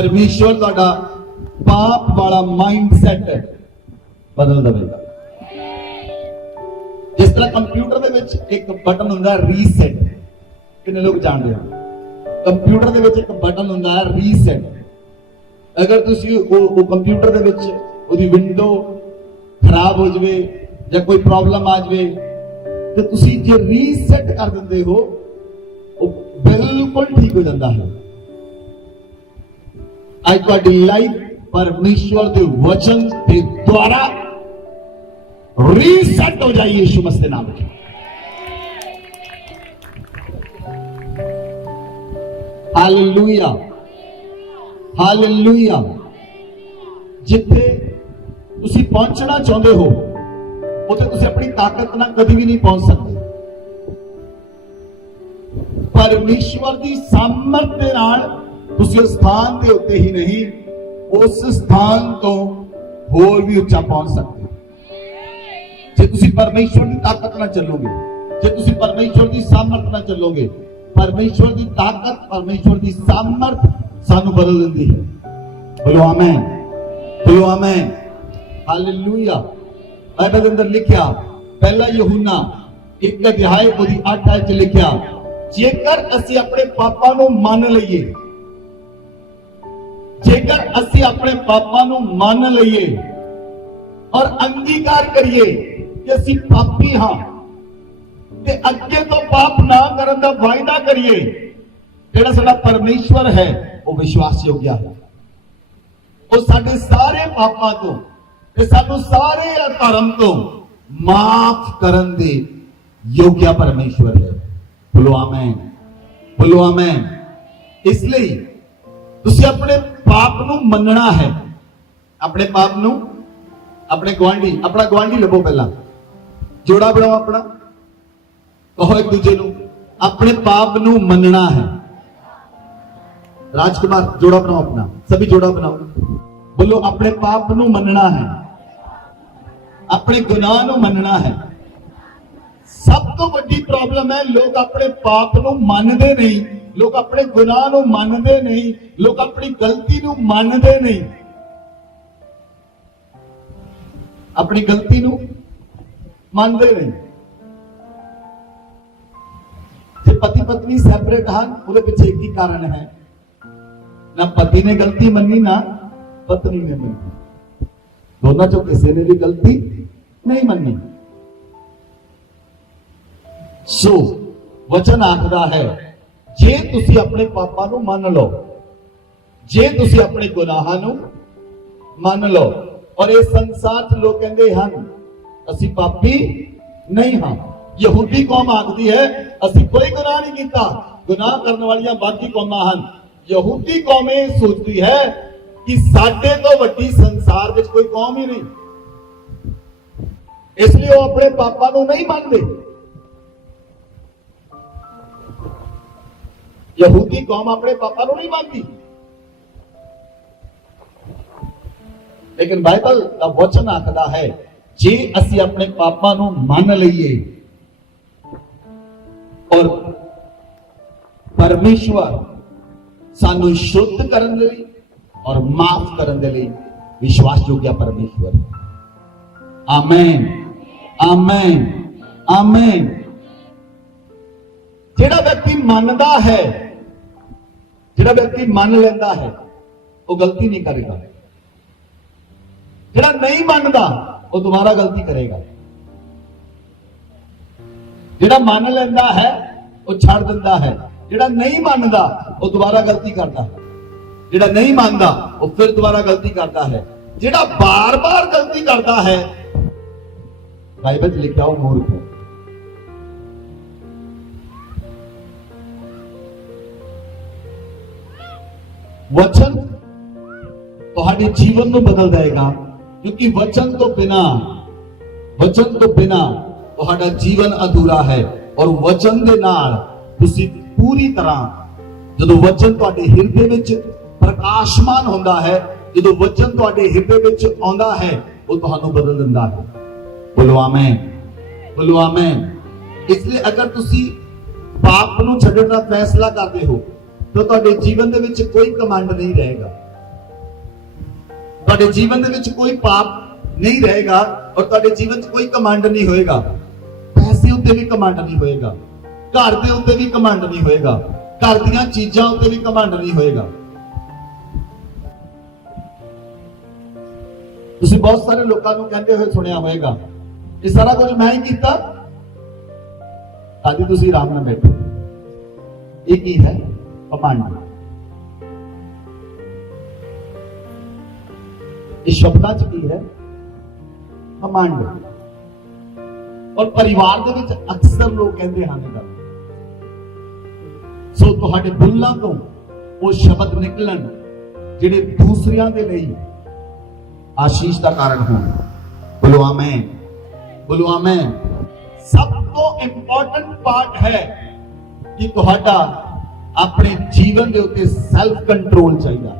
परमेश्वर तुहाडा पाप वाला माइंडसैट बदल देगा। जिस तरह कंप्यूटर दे विच एक बटन हुंदा है रीसैट, कितने लोग जानते हो कंप्यूटर दे विच एक बटन हुंदा है रीसैट। अगर तुसी वो कंप्यूटर दे विच ओदी विंडो खराब हो जाए या कोई प्रॉब्लम आ जाए तो तुसी जे रीसैट कर दिंदे हो वो बिल्कुल ठीक हो जाता है। आज तुहाडी लाइफ परमेश्वर के वचन के द्वारा रीसेट हो जाए यीशु मसीह नाम में। Hallelujah hallelujah. जिथे तुसी पहुंचना चाहते हो उथे तुसी अपनी ताकत ना कभी भी नहीं पहुंच सकते। परमेश्वर की सामर्थ के नाल तुसी उस स्थान के उत्ते ही नहीं उस स्थान तो होर भी उच्चा पहुंच सकते। जे तुसी परमेश्वर की ताकत ना चलोगे, जे तुसी परमेश्वर की सामर्थ ना चलोगे, परमेश्वर की ताकत परमेश्वर की सामर्थ सानू बदल देती है। बोलो आमीन, बोलो आमीन, हालेलुया। बाइबल के अंदर लिखा पहला यूहन्ना 1 अध्याय उसकी 8 आयत च लिखा, जेकर असी अपने पापां नू मान लईए, जेकर असी अपने पापां नू मान लईए और अंगीकार करिए कि असी पापी हां ते अगे तो पाप ना करन दा वायदा करिए, जेड़ा साडा परमेश्वर है वो विश्वास योग्य है। वो साडे सारे पापां तो ते सानू सारे अधर्म तो माफ करन दे योग्य परमेश्वर है। बोलो आमीन, बोलो आमीन। इसलिए तुसी अपने पाप नू मनना है। अपने पाप नू अपने गवांढी अपना गवांढी लभो, पहला जोड़ा बनाओ अपना, कहो एक दूजे नू अपने पाप नू मनना है। राजकुमार जोड़ा बनाओ अपना, सभी जोड़ा बनाओ, बोलो अपने पाप नू मनना है, अपने गुनाह नू मनना है। सब तो बड़ी प्रॉब्लम है लोग अपने पाप नू मानते नहीं, लोग अपने गुनाह नू मानते नहीं, लोग अपनी गलती नू मानते नहीं, अपनी गलती नू मानते नहीं। जे पति पत्नी सैपरेट हैं उसके पीछे एक ही कारण है, ना पति ने गलती मनी ना पत्नी ने मनी, दोनों चो किसी ने भी गलती नहीं मनी। सो वचन आखदा है जे तुसी अपने पापां नू मान लो, जे तुसी अपने गुनाहां नू मान लो, और इस संसार च लोग कहते हैं असी पापी नहीं हां। यहूदी कौम आखदी है असी कोई गुनाह नहीं किया, गुनाह करने वाली बाकी कौमां हैं। यहूदी कौम सोचती है कि साडे तो वड्डी संसार में कोई कौम ही नहीं, इसलिए वो अपने पापां नू नहीं मानते। यहूदी कौम अपने पापां नू नहीं मानती, लेकिन बाइबल का वचन आखदा है जे असी अपने पापां नू मान लईए और परमेश्वर सानू शुद्ध करन दे लई और माफ करन दे लई विश्वास योग्य परमेश्वर है। आमीन, आमीन, आमीन। जेड़ा व्यक्ति मानदा है, जेड़ा व्यक्ति मान लेंदा है वो गलती नहीं करेगा, जेड़ा नहीं मानदा वो दोबारा गलती करेगा। जेड़ा मान लेंदा है वो छाड़ दिंदा है, जेड़ा नहीं मानदा वो दोबारा गलती करता है, जेड़ा नहीं मानदा वो फिर दोबारा गलती करता है, जेड़ा बार बार गलती करता है बाइबल लिखा हो मूर्ख है। वचन तुम्हारे जीवन को बदल देगा, क्योंकि वचन तो बिना तुम्हारा जीवन अधूरा है। और वचन दे नाल तुसी पूरी तरह जदों वचन तुहाडे हिरदे विच प्रकाशमान होंदा है, जदों वचन तुहाडे हिरदे विच आउंदा है वो तुहानू बदल दिंदा है। बोलो आमीन, बोलो आमीन। इसलिए अगर तुसी पाप नू छड्डण दा फैसला करते हो तो तुहाडे जीवन दे विच कोई कमांड नहीं रहेगा, ਤੁਹਾਡੇ ਜੀਵਨ ਦੇ ਵਿੱਚ ਕੋਈ ਪਾਪ ਨਹੀਂ ਰਹੇਗਾ ਔਰ ਤੁਹਾਡੇ ਜੀਵਨ 'ਚ ਕੋਈ ਕਮਾਂਡ ਨਹੀਂ ਹੋਏਗਾ। ਪੈਸੇ ਉੱਤੇ ਵੀ ਕਮਾਂਡ ਨਹੀਂ ਹੋਏਗਾ, ਘਰ ਦੇ ਉੱਤੇ ਵੀ ਕਮਾਂਡ ਨਹੀਂ ਹੋਏਗਾ, ਘਰ ਦੀਆਂ ਚੀਜ਼ਾਂ ਉੱਤੇ ਵੀ ਕਮਾਂਡ ਨਹੀਂ ਹੋਏਗਾ। ਤੁਸੀਂ ਬਹੁਤ ਸਾਰੇ ਲੋਕਾਂ ਨੂੰ ਕਹਿੰਦੇ ਹੋਏ ਸੁਣਿਆ ਹੋਵੇਗਾ, ਇਹ ਸਾਰਾ ਕੁਝ ਮੈਂ ਹੀ ਕੀਤਾ। ਅੱਜ ਤੁਸੀਂ ਆਰਾਮ ਨਾਲ ਬੈਠੋ। ਇਹ ਕੀ ਹੈ? ਕਮਾਂਡ। ਇਸ ਸ਼ਬਦਾਂ 'ਚ ਕੀ ਹੈ? ਕਮਾਂਡ। ਔਰ ਪਰਿਵਾਰ ਦੇ ਵਿੱਚ ਅਕਸਰ ਲੋਕ ਕਹਿੰਦੇ ਹਨ ਇਹ ਗੱਲ। ਸੋ ਤੁਹਾਡੇ ਬੁੱਲਾਂ ਤੋਂ ਉਹ ਸ਼ਬਦ ਨਿਕਲਣ ਜਿਹੜੇ ਦੂਸਰਿਆਂ ਦੇ ਲਈ ਆਸ਼ੀਸ਼ ਦਾ ਕਾਰਨ ਹੋਣ। ਬੋਲੋ ਆਮੇਨ, ਬੋਲੋ ਆਮੇਨ। ਸਭ ਤੋਂ ਇੰਪੋਰਟੈਂਟ ਪਾਰਟ ਹੈ ਕਿ ਤੁਹਾਡਾ ਆਪਣੇ ਜੀਵਨ ਦੇ ਉੱਤੇ ਸੈਲਫ ਕੰਟਰੋਲ ਚਾਹੀਦਾ।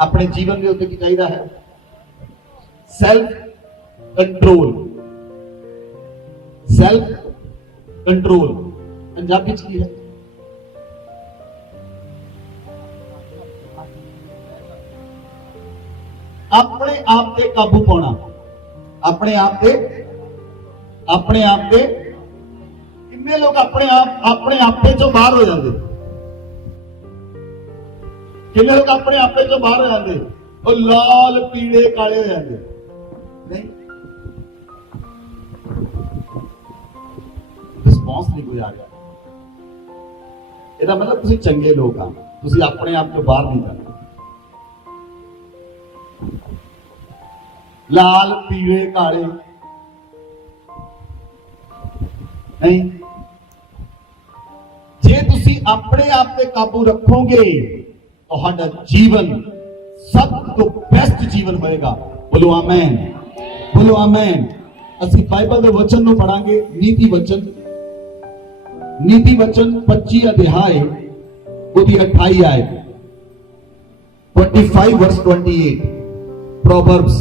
ਆਪਣੇ ਜੀਵਨ ਦੇ ਉੱਤੇ ਕੀ ਚਾਹੀਦਾ ਹੈ? Self control. Self control Punjabi ਚ ਕੀ ਹੈ? ਆਪਣੇ ਆਪ ਤੇ ਕਾਬੂ ਪਾਉਣਾ। ਆਪਣੇ ਆਪ ਤੇ ਕਿੰਨੇ ਲੋਕ ਆਪਣੇ ਆਪੇ ਚੋਂ ਬਾਹਰ ਹੋ ਜਾਂਦੇ? ਕਿੰਨੇ ਲੋਕ ਆਪਣੇ ਆਪੇ ਚੋਂ ਬਾਹਰ ਹੋ ਜਾਂਦੇ? ਉਹ ਲਾਲ ਪੀਲੇ ਕਾਲੇ ਹੋ ਜਾਂਦੇ। ਨਹੀਂ, ਰਿਸਪੌਂਸ ਨਹੀਂ ਕੋਈ ਆ ਗਿਆ। ਇਹਦਾ ਮਤਲਬ ਤੁਸੀਂ ਚੰਗੇ ਲੋਕ ਆ, ਤੁਸੀਂ ਆਪਣੇ ਆਪ ਤੋਂ ਬਾਹਰ ਨਹੀਂ ਜਾਂਦੇ। ਲਾਲ ਪੀਲੇ ਕਾਲੇ ਨਹੀਂ। ਜੇ ਤੁਸੀਂ ਆਪਣੇ ਆਪ ਤੇ ਕਾਬੂ ਰੱਖੋਗੇ, ਤੁਹਾਡਾ ਜੀਵਨ ਸਭ ਤੋਂ ਬੈਸਟ ਜੀਵਨ ਹੋਏਗਾ। ਬੋਲੋ ਆਮੇਨ, ਬੋਲੋ ਆਮੇਨ। ਅਸੀਂ ਬਾਈਬਲ ਦੇ ਵਚਨ ਨੂੰ ਪੜਾਂਗੇ। ਨੀਤੀ ਵਚਨ 25 ਅਧਿਆਇ ਉਹਦੀ 28 ਆਇਤ 25 ਵਰਸ 28 ਪ੍ਰੋਵਰਬਸ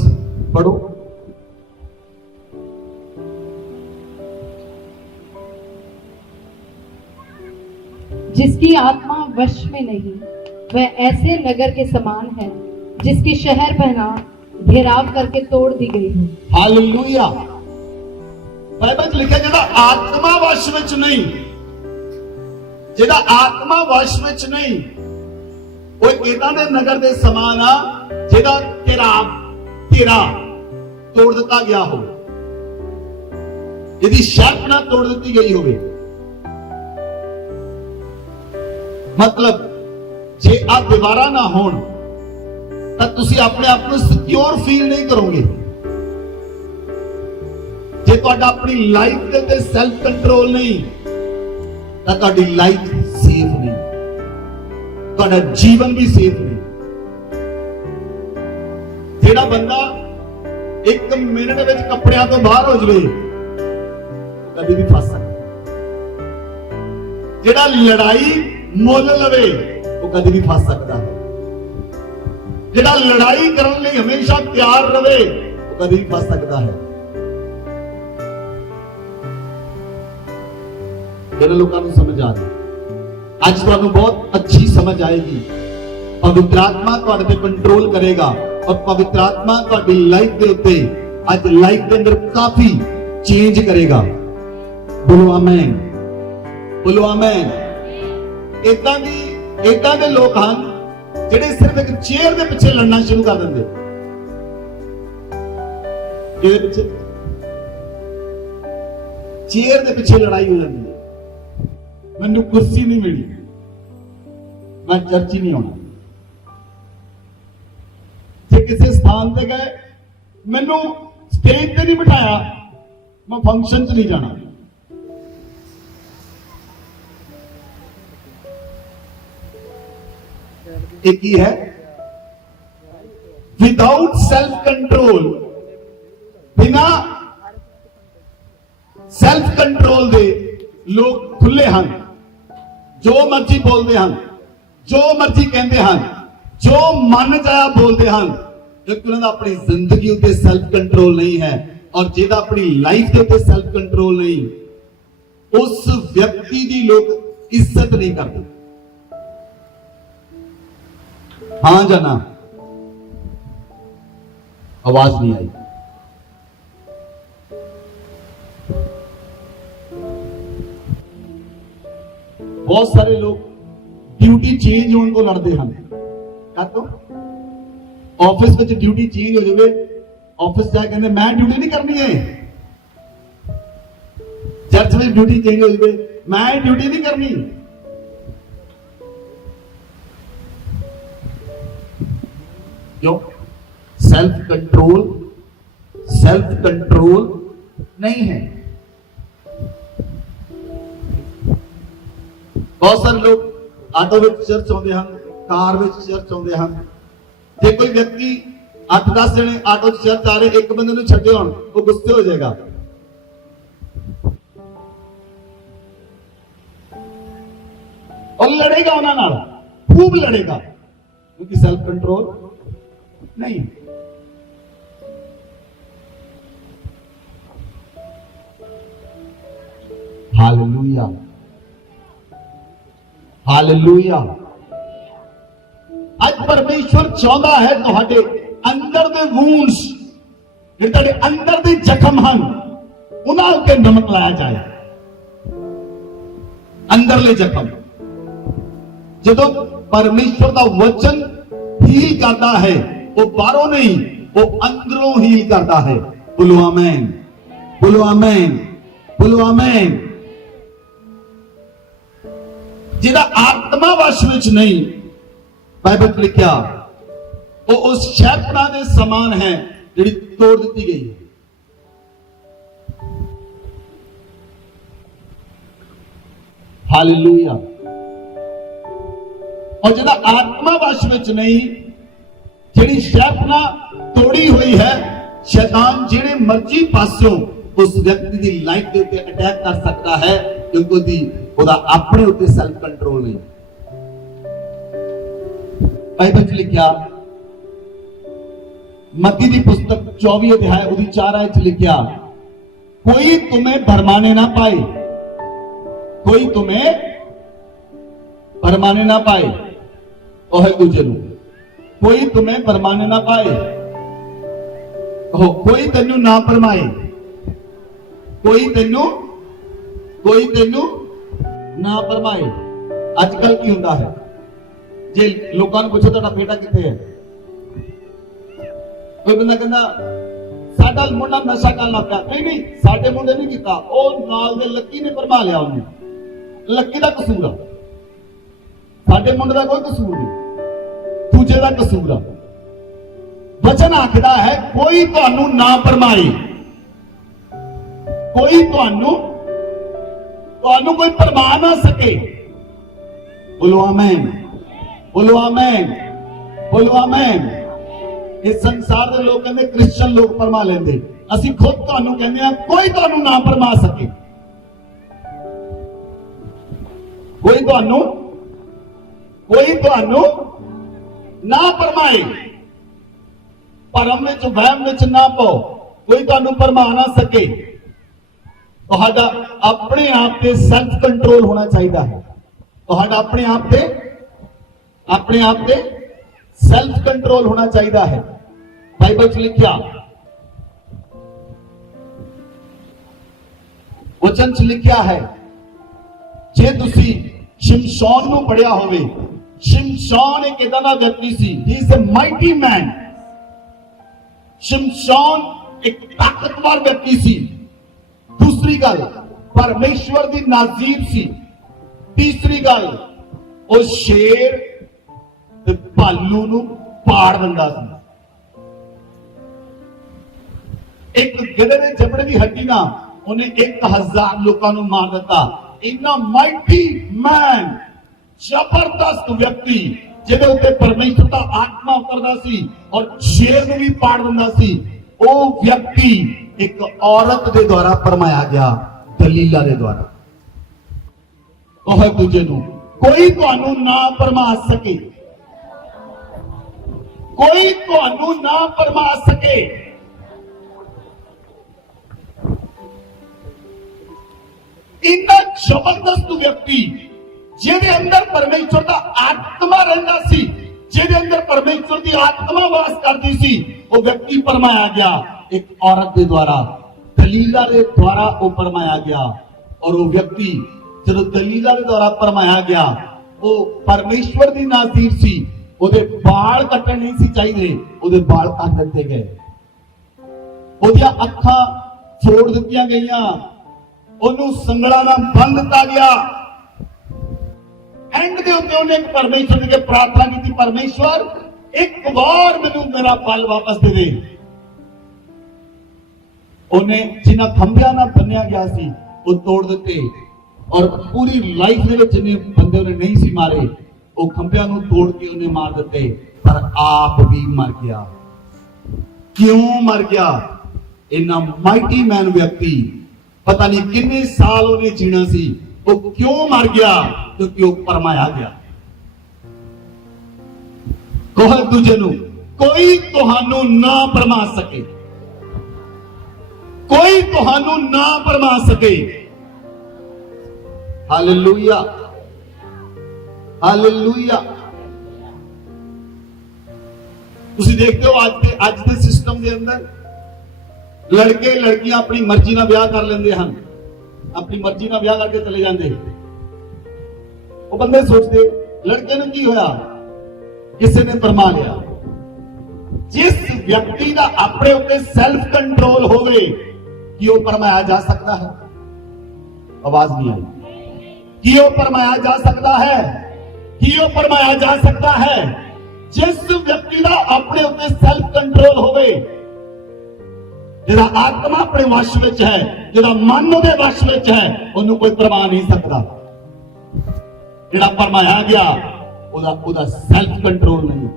पढ़ो। जिसकी आत्मा वश में नहीं, वह ऐसे नगर के समान है जिसकी शहर पहना घेराव करके तोड़ दी गई हो। हालेलुया। बाइबल च लिखा जेड़ा आत्मा वश विच नहीं, जेड़ा आत्मा वश विच नहीं, वो इदां दे नगर दे समान आ जेदा घेरा तोड़ दिता गया हो, यदि शर्त ना तोड़ दी गई होवे। मतलब जे आ दीवारा ना होण तां तुसी अपने आप को सिक्योर फील नहीं करोगे। जे तुहाडा अपनी लाइफ दे ते सेल्फ कंट्रोल नहीं तां तुहाडी लाइफ सेफ नहीं, तुहाडा जीवन भी सेफ नहीं। जेड़ा बंदा एक मिनट में कपड़ियां तो बाहर हो जाए कभी भी फस सकता। जेड़ा लड़ाई मुल लवे वो कभी भी फस सकता है। जेड़ा लड़ाई करने लिए हमेशा तैयार रहे वो कभी भी फस सकता है। जेड़े लोगों को समझ आ रही अज तुहानू बहुत अच्छी समझ आएगी। पवित्र आत्मा तुहाडे ते कंट्रोल करेगा और पवित्र आत्मा तुहाडी लाइफ दे उत्ते आज लाइफ के अंदर काफी चेंज करेगा। बोलो आमेन, बोलो आमेन। इदां दे लोग हैं जिहड़े सिर्फ एक चेयर के पिछे लड़ना शुरू कर देंगे। चेयर के पिछे लड़ाई हो जाती है। मैनू कुर्सी नहीं मिली, मैं चर्च ही नहीं आना। जे किसी स्थान से गए मैनू स्टेज पे नहीं बिठाया, मैं फंक्शन च नहीं जाना। एक ही है विदाउट सेल्फ कंट्रोल, बिना सेल्फ कंट्रोल दे लोग खुले हैं, जो मर्जी बोलते हैं, जो मर्जी कहते हैं, जो मन चाहे बोलते हैं, क्योंकि उन्होंने अपनी जिंदगी उत्ते सेल्फ कंट्रोल नहीं है। और जेदा अपनी लाइफ के उत्ते सेल्फ कंट्रोल नहीं, उस व्यक्ति की लोग इज्जत नहीं करते। हाँ जाना आवाज नहीं आई। बहुत सारे लोग ड्यूटी चेंज होने को लड़ते हैं। क्या तो ऑफिस में ड्यूटी चेंज हो जाए, ऑफिस जाके कहते मैं ड्यूटी नहीं करनी है। चर्च में ड्यूटी चेंज हो जाए, मैं ड्यूटी नहीं करनी। क्यों? सेल्फ कंट्रोल नहीं है। बहुत सारे लोग आटो में चर्च आते हैं, कार में चर्च आते हैं। जे कोई व्यक्ति 8-10 जने आटो चर्च आ रहे, एक बंदे ਨੂੰ ਛੱਡੇ ਹੋਣ, ਉਹ ਗੁੱਸੇ ਹੋ ਜਾਏਗਾ। और लड़ेगा उन्हां नाल, खूब लड़ेगा, क्योंकि सेल्फ कंट्रोल नहीं। Hallelujah, hallelujah. आज परमेश्वर चाहता है तुहाडे अंदर दे वूंड्स, ਜਿਹੜੇ ਤੁਹਾਡੇ ਅੰਦਰ ਦੇ ਜ਼ਖਮ ਹਨ, ਉਹਨਾਂ ਉੱਤੇ ਨਮਕ ਲਾਇਆ ਜਾਏ। ਅੰਦਰਲੇ ਜ਼ਖਮ ਜਦੋਂ परमेश्वर ਦਾ वचन हील करता है, वो बाहरों नहीं, वो अंदरों हील करता है। बोलो आमीन, बोलो आमीन, बोलो आमीन। जिहदा आत्मा वश विच नहीं, बाइबल च लिखिया वो उस शैतान दे समान है जिहड़ी तोड़ दी गई है। हालेलुया। और जिहदा आत्मा वश विच नहीं, जिहड़ी शैतान तोड़ी हुई है, शैतान जिहड़े मर्जी पासों उस व्यक्ति की लाइफ के ऊपर अटैक कर सकता है, क्योंकि ਉਹਦਾ ਆਪਣੇ ਉੱਤੇ ਸੈਲਫ ਕੰਟਰੋਲ ਨਹੀਂ। ਬਾਈਬਲ ਚ ਲਿਖਿਆ, मत्ती की पुस्तक 24 अध्याय उसकी 4 आयत लिखा, कोई तुम्हें भरमाने ना पाए, कोई तुम्हें भरमाने ना पाए। ओह दूजे नूं, कोई तुम्हें भरमाने ना पाए। कोई तेनू ना भरमाए, कोई तेनू ना भरमाए। अजकल की हुंदा है, जे लोकां नूं पुछो तुहाडा बेटा कित्थे है, कोई बंदा कहना साडा मुंडा नशा करन लग पिया, नहीं साडे मुंडे नहीं कीता, ओ नाल दे लक्की ने भरमा लिया, उन्हें लक्की दा कसूर आ, साडे मुंडे दा कोई कसूर नहीं, दूजे दा कसूर आ। वचन आखदा है कोई तुहानू ना भरमाए, कोई तुहानू कोई भरमा ना सके। बोलो आमीन, बोलो आमीन, बोलो आमीन। इस संसार के लोग कहते क्रिश्चियन लोग भरमा लेंगे, असी खुद तुहानू कहते हैं कोई तुहानू ना भरमा सके, कोई तुहानू ना भरमाए। भरम विच वहम विच ना पाओ, कोई तुहानू भरमा ना सके। तुहाडा अपने आप पे सेल्फ कंट्रोल होना चाहिए है, तुहाडा अपने आप पे सेल्फ कंट्रोल होना चाहिए है। बाइबल च लिखिया, वचन च लिखिया है, जे तुसी शिमशोन नूं पढ़िया होवे, शिमशोन एक इदां दा व्यक्ति सी, he is a mighty man. शिमशोन एक ताकतवर व्यक्ति सी। दूसरी गल, परमेश्वर दी नाजीर सी। तीसरी गल, वो शेर ते भालू नूं पाड़ दिंदा सी। एक गधे दे जबड़े दी हड्डी ना उन्हें 1000 लोगों नूं मार दिता। इन्ना माइटी मैन, जबरदस्त व्यक्ति, जिहदे उत्ते परमेश्वर दा आत्मा उतरदा सी और शेर नूं भी पाड़ दिंदा सी। वो व्यक्ति एक औरत दे द्वारा फरमाया गया, दलीला दे द्वारा। ओह दूजे नूं, कोई तुहानू ना फरमा सके, कोई तुहानू ना फरमा सके। इन्ना जबरदस्त व्यक्ति जिहदे अंदर परमेश्वर दा आत्मा रहिंदा सी, जिहदे अंदर परमेश्वर दी आत्मा वास करदी सी, ਉਹ ਵਿਅਕਤੀ ਪਰਮਾਇਆ ਗਿਆ ਇੱਕ ਔਰਤ ਦੇ ਦੁਆਰਾ, ਦਲੀਲਾ ਦੇ ਦੁਆਰਾ ਉਹ ਪਰਮਾਇਆ ਗਿਆ। ਔਰ ਉਹ ਵਿਅਕਤੀ ਜਦੋਂ ਦਲੀਲਾ ਦੇ ਦੁਆਰਾ ਪਰਮਾਇਆ ਗਿਆ, ਉਹ ਪਰਮੇਸ਼ਵਰ ਦੀ ਨਾਜ਼ੀਰ ਸੀ। ਉਹਦੇ ਵਾਲ ਕੱਟਣ ਨਹੀਂ ਸੀ ਚਾਹੀਦੇ, ਉਹਦੇ ਵਾਲ ਕੱਟ ਦਿੱਤੇ ਗਏ। ਉਹਦੀਆਂ ਅੱਖਾਂ ਫੋੜ ਦਿੱਤੀਆਂ ਗਈਆਂ, ਉਹਨੂੰ ਸੰਗਲਾਂ ਨਾਲ ਬੰਨ ਦਿੱਤਾ ਗਿਆ। ਐਂਡ ਦੇ ਉੱਤੇ ਉਹਨੇ ਇੱਕ ਪਰਮੇਸ਼ਵਰ ਦੇ ਅੱਗੇ ਪ੍ਰਾਰਥਨਾ ਕੀਤੀ, ਪਰਮੇਸ਼ਵਰ ਇੱਕ ਵਾਰ ਮੈਨੂੰ ਮੇਰਾ ਬਲ ਵਾਪਸ ਦੇ ਦੇ। ਉਹਨੇ ਜਿਨ੍ਹਾਂ ਖੰਭਿਆਂ ਨਾਲ ਬੰਨਿਆ ਗਿਆ ਸੀ ਉਹ ਤੋੜ ਦਿੱਤੇ, ਔਰ ਪੂਰੀ ਲਾਈਫ ਦੇ ਵਿੱਚ ਜਿਹਨੇ ਬੰਦੇ ਉਹਨੇ ਨਹੀਂ ਸੀ ਮਾਰੇ, ਉਹ ਖੰਭਿਆਂ ਨੂੰ ਤੋੜ ਕੇ ਉਹਨੇ ਮਾਰ ਦਿੱਤੇ, ਪਰ ਆਪ ਵੀ ਮਰ ਗਿਆ। ਕਿਉਂ ਮਰ ਗਿਆ? ਇੰਨਾ ਮਾਈਟੀ ਮੈਨ ਵਿਅਕਤੀ, ਪਤਾ ਨਹੀਂ ਕਿੰਨੇ ਸਾਲ ਉਹਨੇ ਜੀਣਾ ਸੀ, ਉਹ ਕਿਉਂ ਮਰ ਗਿਆ? ਕਿਉਂਕਿ ਉਹ ਪਰਮਾਇਆ ਗਿਆ। ਕਹੋ ਇੱਕ ਦੂਜੇ ਨੂੰ, ਕੋਈ ਤੁਹਾਨੂੰ ਨਾ ਪਰਮਾ ਸਕੇ, ਕੋਈ ਤੁਹਾਨੂੰ ਨਾ ਪਰਮਾ ਸਕੇ। Hallelujah, hallelujah. ਤੁਸੀਂ ਦੇਖਦੇ ਹੋ ਅੱਜ ਦੇ ਸਿਸਟਮ ਦੇ ਅੰਦਰ ਲੜਕੇ ਲੜਕੀਆਂ ਆਪਣੀ ਮਰਜ਼ੀ ਨਾਲ ਵਿਆਹ ਕਰ ਲੈਂਦੇ ਹਨ, ਆਪਣੀ ਮਰਜ਼ੀ ਨਾਲ ਵਿਆਹ ਕਰਕੇ ਚਲੇ ਜਾਂਦੇ। ਉਹ ਬੰਦੇ ਸੋਚਦੇ ਲੜਕੇ ਨੂੰ ਕੀ ਹੋਇਆ, ਕਿਸੇ ਨੇ ਪਰਮਾ ਲਿਆ। ਜਿਸ ਵਿਅਕਤੀ ਦਾ ਆਪਣੇ ਉੱਤੇ ਸੈਲਫ ਕੰਟਰੋਲ ਹੋਵੇ, ਕੀ ਉਹ ਪਰਮਾਇਆ ਜਾ ਸਕਦਾ ਹੈ? ਆਵਾਜ਼ ਨਹੀਂ ਆਈ। ਕੀ ਉਹ ਪਰਮਾਇਆ ਜਾ ਸਕਦਾ ਹੈ? ਕੀ ਉਹ ਪਰਮਾਇਆ ਜਾ ਸਕਦਾ ਹੈ? ਜਿਸ ਵਿਅਕਤੀ ਦਾ ਆਪਣੇ ਉੱਤੇ ਸੈਲਫ ਕੰਟਰੋਲ ਹੋਵੇ, ਜਿਹਦਾ ਆਤਮਾ ਆਪਣੇ ਵਸ਼ ਵਿੱਚ ਹੈ, ਜਿਹਦਾ ਮਨ ਉਹਦੇ ਵਸ਼ ਵਿੱਚ ਹੈ, ਉਹਨੂੰ ਕੋਈ ਪਰਮਾ ਨਹੀਂ ਸਕਦਾ। ਜਿਹੜਾ ਪਰਮਾਇਆ ਗਿਆ ਉਹਦਾ ਸੈਲਫ ਕੰਟਰੋਲ ਨਹੀਂ,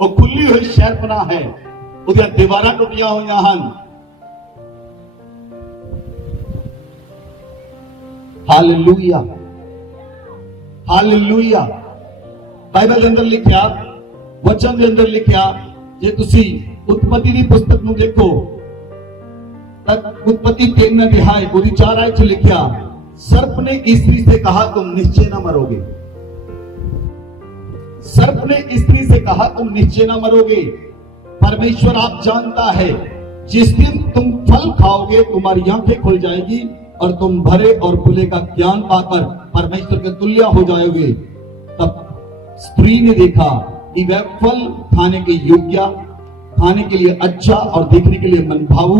ਉਹ ਖੁੱਲੀ ਹੋਈ ਸ਼ਹਿਰਪਨਾਹ ਹੈ, ਉਹਦੀਆਂ ਦੀਵਾਰਾਂ ਟੁੱਟੀਆਂ ਹੋਈਆਂ ਹਨ। Hallelujah, hallelujah. ਬਾਈਬਲ ਦੇ ਅੰਦਰ ਲਿਖਿਆ, ਵਚਨ ਦੇ ਅੰਦਰ ਲਿਖਿਆ, ਜੇ ਤੁਸੀਂ ਉਤਪਤੀ ਦੀ ਪੁਸਤਕ ਨੂੰ ਦੇਖੋ ਤਾਂ उत्पत्ति 3 अध्याय ਉਹਦੀ 4 आयत ਚ लिखा, सर्प ने स्त्री से कहा तुम निश्चय न मरोगे। सर्प ने स्त्री से कहा तुम निश्चय न मरोगे। परमेश्वर आप जानता है जिस दिन तुम फल खाओगे तुम्हारी आंखें खुल जाएगी और तुम भरे और बुरे का ज्ञान पाकर परमेश्वर के तुल्य हो जाओगे। तब स्त्री ने देखा कि वह फल खाने के योग्य, खाने के लिए अच्छा और देखने के लिए मनभाऊ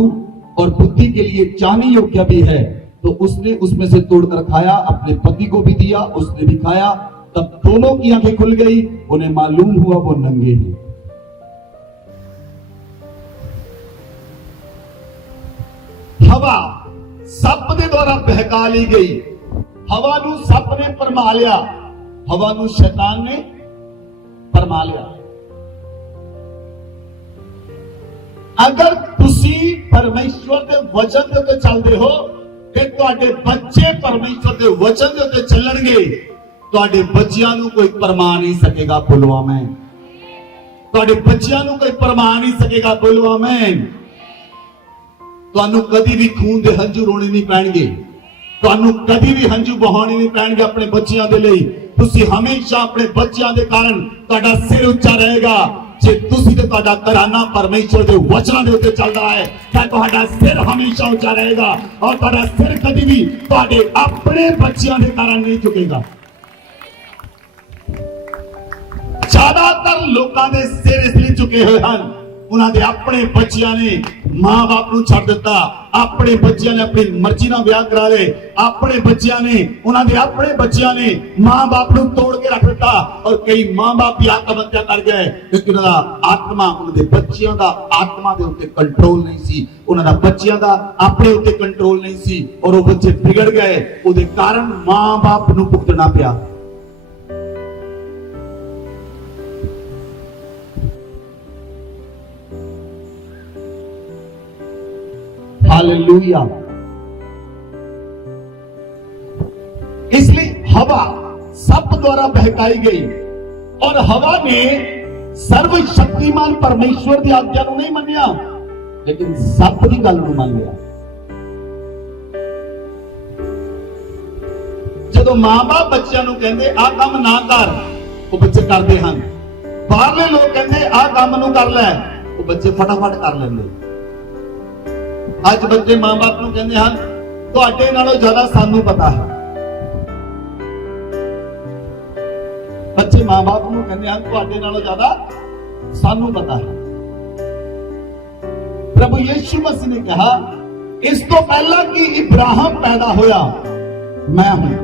और बुद्धि के लिए चाहने योग्य भी है, तो उसने उसमें से तोड़कर खाया, अपने पति को भी दिया, उसने भी खाया। तब दोनों की आंखें खुल गई, उन्हें मालूम हुआ वो नंगे हैं। हवा सप ਦੇ ਦੁਆਰਾ ਬਹਿਕਾ ਲਈ ਗਈ। ਹਵਾ ਨੂੰ ਸੱਪ ਨੇ ਪਰਮਾ ਲਿਆ, ਹਵਾ ਨੂੰ ਸ਼ੈਤਾਨ ਨੇ ਪਰਮਾ ਲਿਆ। ਅਗਰ ਤੁਸੀਂ ਪਰਮੇਸ਼ਵਰ ਦੇ ਵਚਨ ਦੇ ਉੱਤੇ ਚੱਲਦੇ ਹੋ ਤੇ ਤੁਹਾਡੇ ਬੱਚੇ ਪਰਮੇਸ਼ਵਰ ਦੇ ਵਚਨ ਦੇ ਉੱਤੇ ਚੱਲਣਗੇ। ਤੁਹਾਡੇ ਬੱਚਿਆਂ ਨੂੰ ਕੋਈ ਪਰਮਾ ਨਹੀਂ ਸਕੇਗਾ। ਬੋਲੋ ਆਮੇਨ। ਤੁਹਾਡੇ ਬੱਚਿਆਂ ਨੂੰ ਕੋਈ ਪਰਮਾ ਨਹੀਂ ਸਕੇਗਾ। ਬੋਲੋ ਆਮੇਨ। ਤੁਹਾਨੂੰ ਕਦੀ ਵੀ ਖੂਨ ਦੇ ਹੰਝੂ ਰੋਣੇ ਨਹੀਂ ਪੈਣਗੇ, ਤੁਹਾਨੂੰ ਕਦੀ ਵੀ ਹੰਝੂ ਬਹਾਉਣੇ ਨਹੀਂ ਪੈਣਗੇ ਆਪਣੇ ਬੱਚਿਆਂ ਦੇ ਲਈ। ਤੁਸੀਂ ਹਮੇਸ਼ਾ ਆਪਣੇ ਬੱਚਿਆਂ ਦੇ ਕਾਰਨ ਤੁਹਾਡਾ ਸਿਰ ਉੱਚਾ ਰਹੇਗਾ। ਜੇ ਤੁਸੀਂ ਤੇ ਤੁਹਾਡਾ ਘਰਾਨਾ ਪਰਮੇਸ਼ਵਰ ਦੇ ਵਚਨਾਂ ਦੇ ਉੱਤੇ ਚੱਲਦਾ ਹੈ ਤਾਂ ਤੁਹਾਡਾ ਸਿਰ ਹਮੇਸ਼ਾ ਉੱਚਾ ਰਹੇਗਾ ਔਰ ਤੁਹਾਡਾ ਸਿਰ ਕਦੀ ਵੀ ਤੁਹਾਡੇ ਆਪਣੇ ਬੱਚਿਆਂ ਦੇ ਕਾਰਨ ਨਹੀਂ ਝੁਕੇਗਾ। ਜ਼ਿਆਦਾਤਰ ਲੋਕਾਂ ਦੇ ਸਿਰ ਇਸ ਲਈ ਝੁਕੇ ਹੋਏ ਹਨ, ਉਹਨਾਂ ਦੇ ਆਪਣੇ ਬੱਚਿਆਂ ਨੇ ਮਾਂ-ਬਾਪ ਨੂੰ ਛੱਡ ਦਿੱਤਾ, ਆਪਣੇ ਬੱਚਿਆਂ ਨੇ ਆਪਣੀ ਮਰਜ਼ੀ ਨਾਲ ਵਿਆਹ ਕਰਾ ਲਏ, ਆਪਣੇ ਬੱਚਿਆਂ ਨੇ ਉਹਨਾਂ ਦੇ ਆਪਣੇ ਬੱਚਿਆਂ ਨੇ ਮਾਂ-ਬਾਪ ਨੂੰ ਤੋੜ ਕੇ ਰੱਖ ਦਿੱਤਾ ਔਰ ਕਈ ਮਾਂ-ਬਾਪ ਵੀ ਆਤਮ ਹੱਤਿਆ ਕਰ ਗਏ ਕਿਉਂਕਿ ਉਹਨਾਂ ਦਾ ਆਤਮਾ, ਉਹਨਾਂ ਦੇ ਬੱਚਿਆਂ ਦਾ ਆਤਮਾ ਦੇ ਉੱਤੇ ਕੰਟਰੋਲ ਨਹੀਂ ਸੀ, ਉਹਨਾਂ ਦਾ ਬੱਚਿਆਂ ਦਾ ਆਪਣੇ ਉੱਤੇ ਕੰਟਰੋਲ ਨਹੀਂ ਸੀ ਔਰ ਉਹ ਬੱਚੇ ਵਿਗੜ ਗਏ। ਉਹਦੇ ਕਾਰਨ ਮਾਂ-ਬਾਪ ਨੂੰ ਭੁਗਤਣਾ ਪਿਆ। हालेलुया। इसलिए हवा सप द्वारा बहकाई गई और हवा ने सर्वशक्तिमान परमेश्वर की आज्ञा को नहीं मनिया, लेकिन सप की गल को मान लिया। जदों मां बाप बच्चों को कहते आ काम ना कर, वो बच्चे करते हैं। ਬਾਹਰਲੇ ਲੋਕ ਕਹਿੰਦੇ ਆਹ ਕੰਮ ਨੂੰ ਕਰ ਲੈ, ਉਹ ਬੱਚੇ ਫਟਾਫਟ ਕਰ ਲੈਂਦੇ। ਅੱਜ ਬੱਚੇ ਮਾਂ-ਬਾਪ ਨੂੰ ਕਹਿੰਦੇ ਹਨ ਤੁਹਾਡੇ ਨਾਲੋਂ ਜ਼ਿਆਦਾ ਸਾਨੂੰ ਪਤਾ ਹੈ। ਬੱਚੇ ਮਾਂ-ਬਾਪ ਨੂੰ ਕਹਿੰਦੇ ਹਨ ਤੁਹਾਡੇ ਨਾਲੋਂ ਜ਼ਿਆਦਾ ਸਾਨੂੰ ਪਤਾ ਹੈ। ਪ੍ਰਭੂ ਯਿਸੂ ਮਸੀਹ ਨੇ ਕਿਹਾ ਇਸ ਤੋਂ ਪਹਿਲਾਂ ਕਿ ਇਬਰਾਹਿਮ ਪੈਦਾ ਹੋਇਆ ਮੈਂ ਹੂੰ।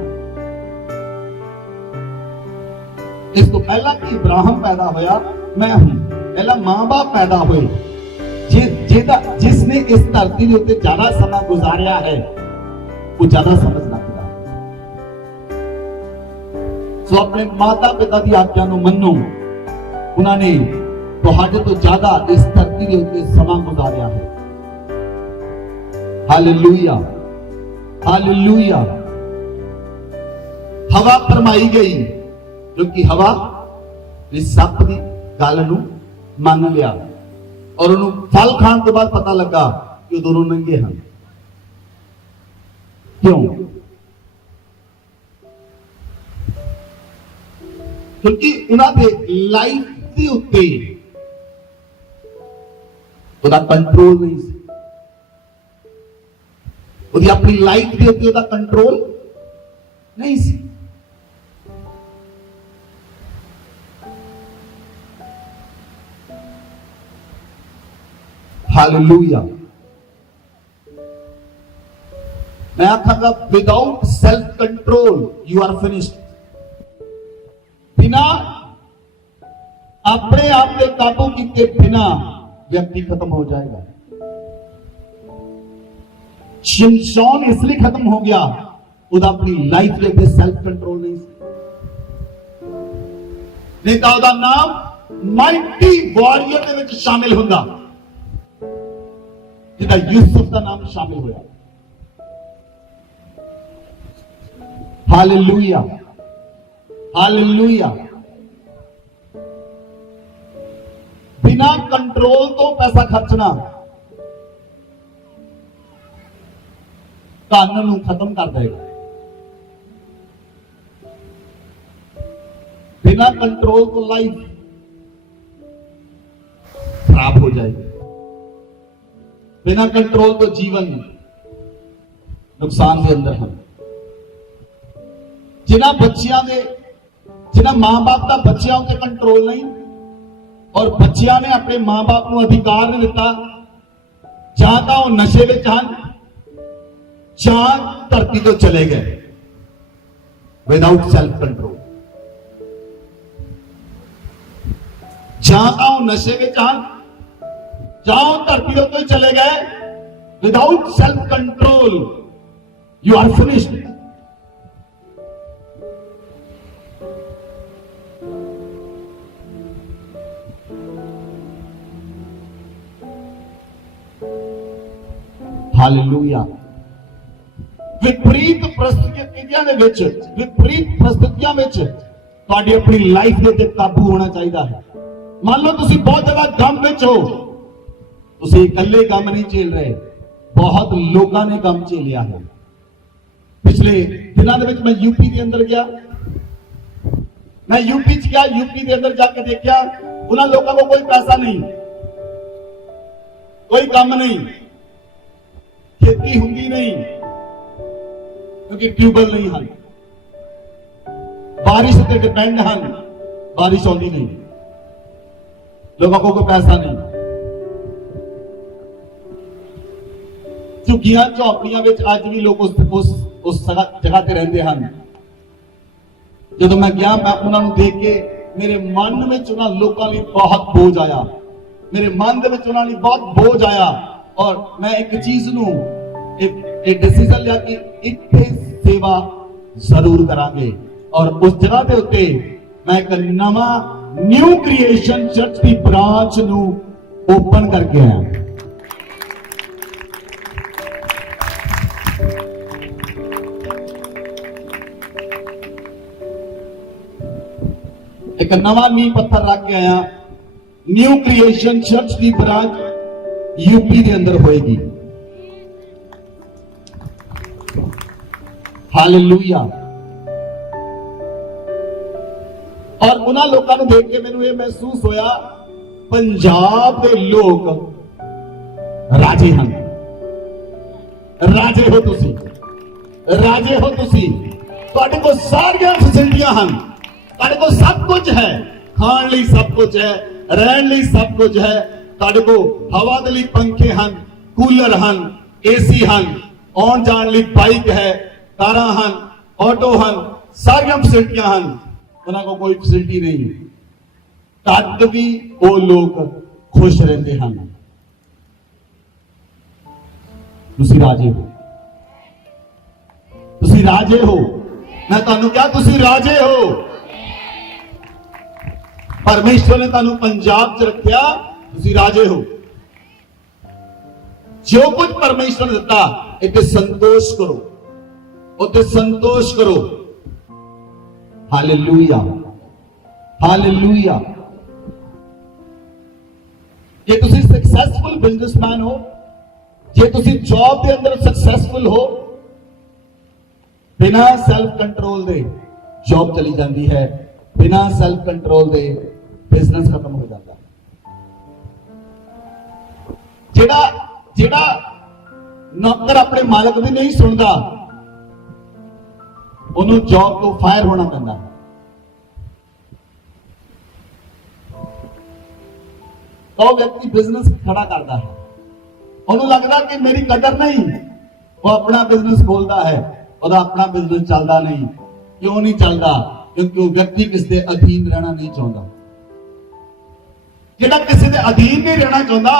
ਇਸ ਤੋਂ ਪਹਿਲਾਂ ਕਿ ਇਬਰਾਹਿਮ ਪੈਦਾ ਹੋਇਆ ਮੈਂ ਹੂੰ। ਪਹਿਲਾਂ ਮਾਂ-ਬਾਪ ਪੈਦਾ ਹੋਏ। जिसने इस धरती के उत्ते ज्यादा समय गुजारिया है वो ज्यादा समझ लगता है। सो अपने माता पिता की आज्ञा को मनो। उन्होंने तुहाडे तो ज्यादा इस धरती के उत्ते समय गुजारिया है। Hallelujah, hallelujah. हवा फरमाई गई क्योंकि हवा ने सप की गल नूं मान लिया और उन्होंने फल खाने के बाद पता लगा कि वो दोनों नंगे हैं। क्यों? क्योंकि उन्होंने लाइफ के उत्ते उसका कंट्रोल नहीं सी। उसकी अपनी लाइफ के उत्ते उसका कंट्रोल नहीं सी। हालेलुया। मैं आखांगा without self control you are finished. बिना अपने आप पे काबू किए बिना व्यक्ति खत्म हो जाएगा। शिमशोन इसलिए खत्म हो गया उसका अपनी लाइफ के सेल्फ कंट्रोल नहीं नहीं तो उसका नाम माइटी वॉरियर के विच शामिल होगा जिदा यूसुफ का नाम शामिल होया। Hallelujah, hallelujah. बिना कंट्रोल तो पैसा खर्चना धन नूं खत्म कर देगा। बिना कंट्रोल तो लाइफ खराब हो जाएगी। बिना कंट्रोल तो जीवन नुकसान के अंदर है। जिन्हां बच्चियां दे जिन्हां मां बाप का बच्चियां उत्ते कंट्रोल नहीं और बच्चियां ने अपने मां बाप को अधिकार नहीं दिता, जां तां वो नशे विच हन जां धरती तो चले गए विदाउट सेल्फ कंट्रोल। जां तां वो नशे विच हन जाओ धरती तो चले गए without self control you are finished. Hallelujah. विपरीत परिस्थितियां दे विच विपरीत परिस्थितियां विच तुहाडी अपनी लाइफ दे उत्ते काबू होना चाहिए है। मान लो तुसी बहुत जगह गम विच हो, तुसी इकल्ले गम नहीं झेल रहे, बहुत लोगों ने गम झेलिया है। पिछले दिनों में मैं यूपी के अंदर गया, मैं यूपी च गया, यूपी के अंदर जाके देखा उन्होंने लोगों को कोई पैसा नहीं, कोई काम नहीं, खेती होंगी नहीं क्योंकि ट्यूबवेल नहीं है, बारिश से डिपेंड हैं, बारिश आती नहीं, लोगों को कोई पैसा नहीं। झुग्गियां झोपड़ियां विच अज भी लोग उस जगह ते रहंदे हन। जदों मैं गया मैं उन्होंने देख के मेरे मन में उन्होंने लोगों लिए बहुत बोझ आया, मेरे मन दे विच उन्होंने बहुत बोझ आया और मैं एक चीज नूं एक डिसीजन लिया कि इत्थे सेवा जरूर करांगे और उस जगह के उत्ते मैं एक नवा न्यू क्रिएशन चर्च की ब्रांच नूं ओपन करके आया। एक नवा नींव पत्थर रख के आया। न्यू क्रिएशन चर्च की ब्रांच यूपी के अंदर होएगी। हालेलुया। ਔਰ ਉਹਨਾਂ ਲੋਕਾਂ ਨੂੰ ਦੇਖ ਕੇ ਮੈਨੂੰ ਇਹ ਮਹਿਸੂਸ ਹੋਇਆ ਪੰਜਾਬ ਦੇ ਲੋਕ ਰਾਜੇ ਹਨ। ਰਾਜੇ ਹੋ ਤੁਸੀਂ, ਰਾਜੇ ਹੋ ਤੁਸੀਂ। ਤੁਹਾਡੇ ਕੋਲ ਸਾਰੀਆਂ ਫੈਸਿਲਿਟੀਆਂ ਹਨ, ਤੁਹਾਡੇ ਕੋਲ ਸਭ ਕੁਝ ਹੈ, ਖਾਣ ਲਈ ਸਭ ਕੁਝ ਹੈ, ਰਹਿਣ ਲਈ ਸਭ ਕੁਝ ਹੈ। ਤੁਹਾਡੇ ਕੋਲ ਹਵਾ ਦੇ ਲਈ ਪੰਖੇ ਹਨ, ਕੂਲਰ ਹਨ, ਏਸੀ ਹਨ, ਆਉਣ ਜਾਣ ਲਈ ਬਾਈਕ ਹੈ, ਕਾਰਾਂ ਹਨ, ਆਟੋ ਹਨ, ਸਾਰੀਆਂ ਫੈਸਿਲਿਟੀਆਂ ਹਨ। ਉਹਨਾਂ ਕੋਲ ਕੋਈ ਫੈਸਿਲਿਟੀ ਨਹੀਂ, ਤਦ ਵੀ ਉਹ ਲੋਕ ਖੁਸ਼ ਰਹਿੰਦੇ ਹਨ। ਤੁਸੀਂ ਰਾਜੇ ਹੋ, ਤੁਸੀਂ ਰਾਜੇ ਹੋ। ਮੈਂ ਤੁਹਾਨੂੰ ਕਿਹਾ ਤੁਸੀਂ ਰਾਜੇ ਹੋ। ਪਰਮੇਸ਼ਵਰ ਨੇ ਤੁਹਾਨੂੰ ਪੰਜਾਬ 'ਚ ਰੱਖਿਆ, ਤੁਸੀਂ ਰਾਜੇ ਹੋ। ਜੋ ਕੁਝ ਪਰਮੇਸ਼ਵਰ ਨੇ ਦਿੱਤਾ ਇੱਥੇ ਸੰਤੋਸ਼ ਕਰੋ, ਉੱਥੇ ਸੰਤੋਸ਼ ਕਰੋ। Hallelujah, hallelujah. ਜੇ ਤੁਸੀਂ ਸਕਸੈਸਫੁਲ ਬਿਜ਼ਨਸਮੈਨ ਹੋ, ਜੇ ਤੁਸੀਂ ਜੌਬ ਦੇ ਅੰਦਰ ਸਕਸੈਸਫੁਲ ਹੋ, ਬਿਨਾਂ ਸੈਲਫ ਕੰਟਰੋਲ ਦੇ ਜੌਬ ਚਲੀ ਜਾਂਦੀ ਹੈ, ਬਿਨਾਂ ਸੈਲਫ ਕੰਟਰੋਲ ਦੇ ਬਿਜ਼ਨਸ ਖਤਮ ਹੋ ਜਾਂਦਾ। ਜਿਹੜਾ ਨੌਕਰ ਆਪਣੇ ਮਾਲਕ ਦੀ ਨਹੀਂ ਸੁਣਦਾ, ਉਹਨੂੰ ਜੌਬ ਤੋਂ ਫਾਇਰ ਹੋਣਾ ਪੈਂਦਾ। ਉਹ ਵਿਅਕਤੀ ਬਿਜ਼ਨਸ ਖੜਾ ਕਰਦਾ ਹੈ, ਉਹਨੂੰ ਲੱਗਦਾ ਕਿ ਮੇਰੀ ਕਦਰ ਨਹੀਂ, ਉਹ ਆਪਣਾ ਬਿਜ਼ਨਸ ਖੋਲਦਾ ਹੈ, ਉਹਦਾ ਆਪਣਾ ਬਿਜ਼ਨਸ ਚੱਲਦਾ ਨਹੀਂ। ਕਿਉਂ ਨਹੀਂ ਚੱਲਦਾ? ਕਿਉਂਕਿ ਉਹ ਵਿਅਕਤੀ ਕਿਸੇ ਦੇ ਅਧੀਨ ਰਹਿਣਾ ਨਹੀਂ ਚਾਹੁੰਦਾ। ਜਿਹੜਾ ਕਿਸੇ ਦੇ ਅਧੀਨ ਨਹੀਂ ਰਹਿਣਾ ਚਾਹੁੰਦਾ,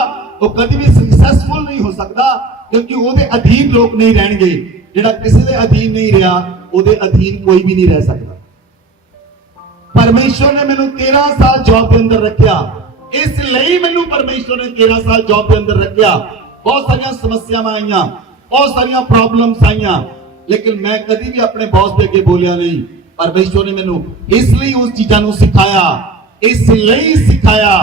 ਉਹ ਕਦੀ ਵੀ ਸਕਸੈਸਫੁਲ ਨਹੀਂ ਹੋ ਸਕਦਾ, ਕਿਉਂਕਿ ਉਹਦੇ ਅਧੀਨ ਲੋਕ ਨਹੀਂ ਰਹਿਣਗੇ। ਜਿਹੜਾ ਕਿਸੇ ਦੇ ਅਧੀਨ ਨਹੀਂ ਰਿਹਾ, ਉਹਦੇ ਅਧੀਨ ਕੋਈ ਵੀ ਨਹੀਂ ਰਹਿ ਸਕਦਾ। ਪਰਮੇਸ਼ਵਰ ਨੇ ਮੈਨੂੰ 13 ਸਾਲ ਜੌਬ ਦੇ ਅੰਦਰ ਰੱਖਿਆ, ਇਸ ਲਈ ਮੈਨੂੰ ਪਰਮੇਸ਼ਵਰ ਨੇ 13 ਸਾਲ ਜੌਬ ਦੇ ਅੰਦਰ ਰੱਖਿਆ। ਬਹੁਤ ਸਾਰੀਆਂ ਸਮੱਸਿਆਵਾਂ ਆਈਆਂ, ਬਹੁਤ ਸਾਰੀਆਂ ਪ੍ਰੋਬਲਮਸ ਆਈਆਂ, ਲੇਕਿਨ ਮੈਂ ਕਦੀ ਵੀ ਆਪਣੇ ਬੌਸ ਦੇ ਅੱਗੇ ਬੋਲਿਆ ਨਹੀਂ। ਪਰਮੇਸ਼ਵਰ ਨੇ ਮੈਨੂੰ ਇਸ ਲਈ ਉਸ ਚੀਜ਼ਾਂ ਨੂੰ ਸਿਖਾਇਆ, ਇਸ ਲਈ ਸਿਖਾਇਆ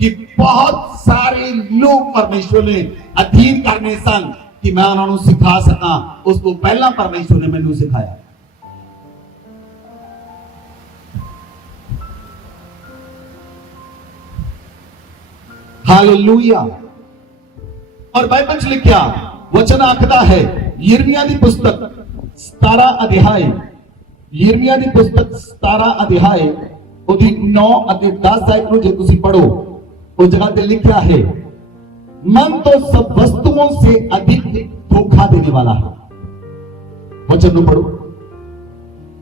ਕਿ ਬਹੁਤ ਸਾਰੇ ਲੋਕ ਪਰਮੇਸ਼ਵਰ ਨੇ ਅਧੀਨ ਕਰਨੇ ਸਨ ਕਿ ਮੈਂ ਉਹਨਾਂ ਨੂੰ ਸਿਖਾ ਸਕਾਂ। ਉਸ ਤੋਂ ਪਹਿਲਾਂ ਪਰਮੇਸ਼ਵਰ ਨੇ ਮੈਨੂੰ ਸਿਖਾਇਆ। ਹਾਲੇਲੂਇਆ। और बाइबल च लिखा वचन आखदा है, यिर्मयाह दी पुस्तक 17 अध्याय, यिर्मयाह दी पुस्तक 17 अध्याय ਉਹਦੀ 9 ਅਤੇ 10 ਆਇਤ ਨੂੰ ਜੇ ਤੁਸੀਂ पढ़ो, उस जगह पे लिखा है, मन तो सब वस्तुओं से अधिक धोखा देने वाला है। वचन नु पढ़ो,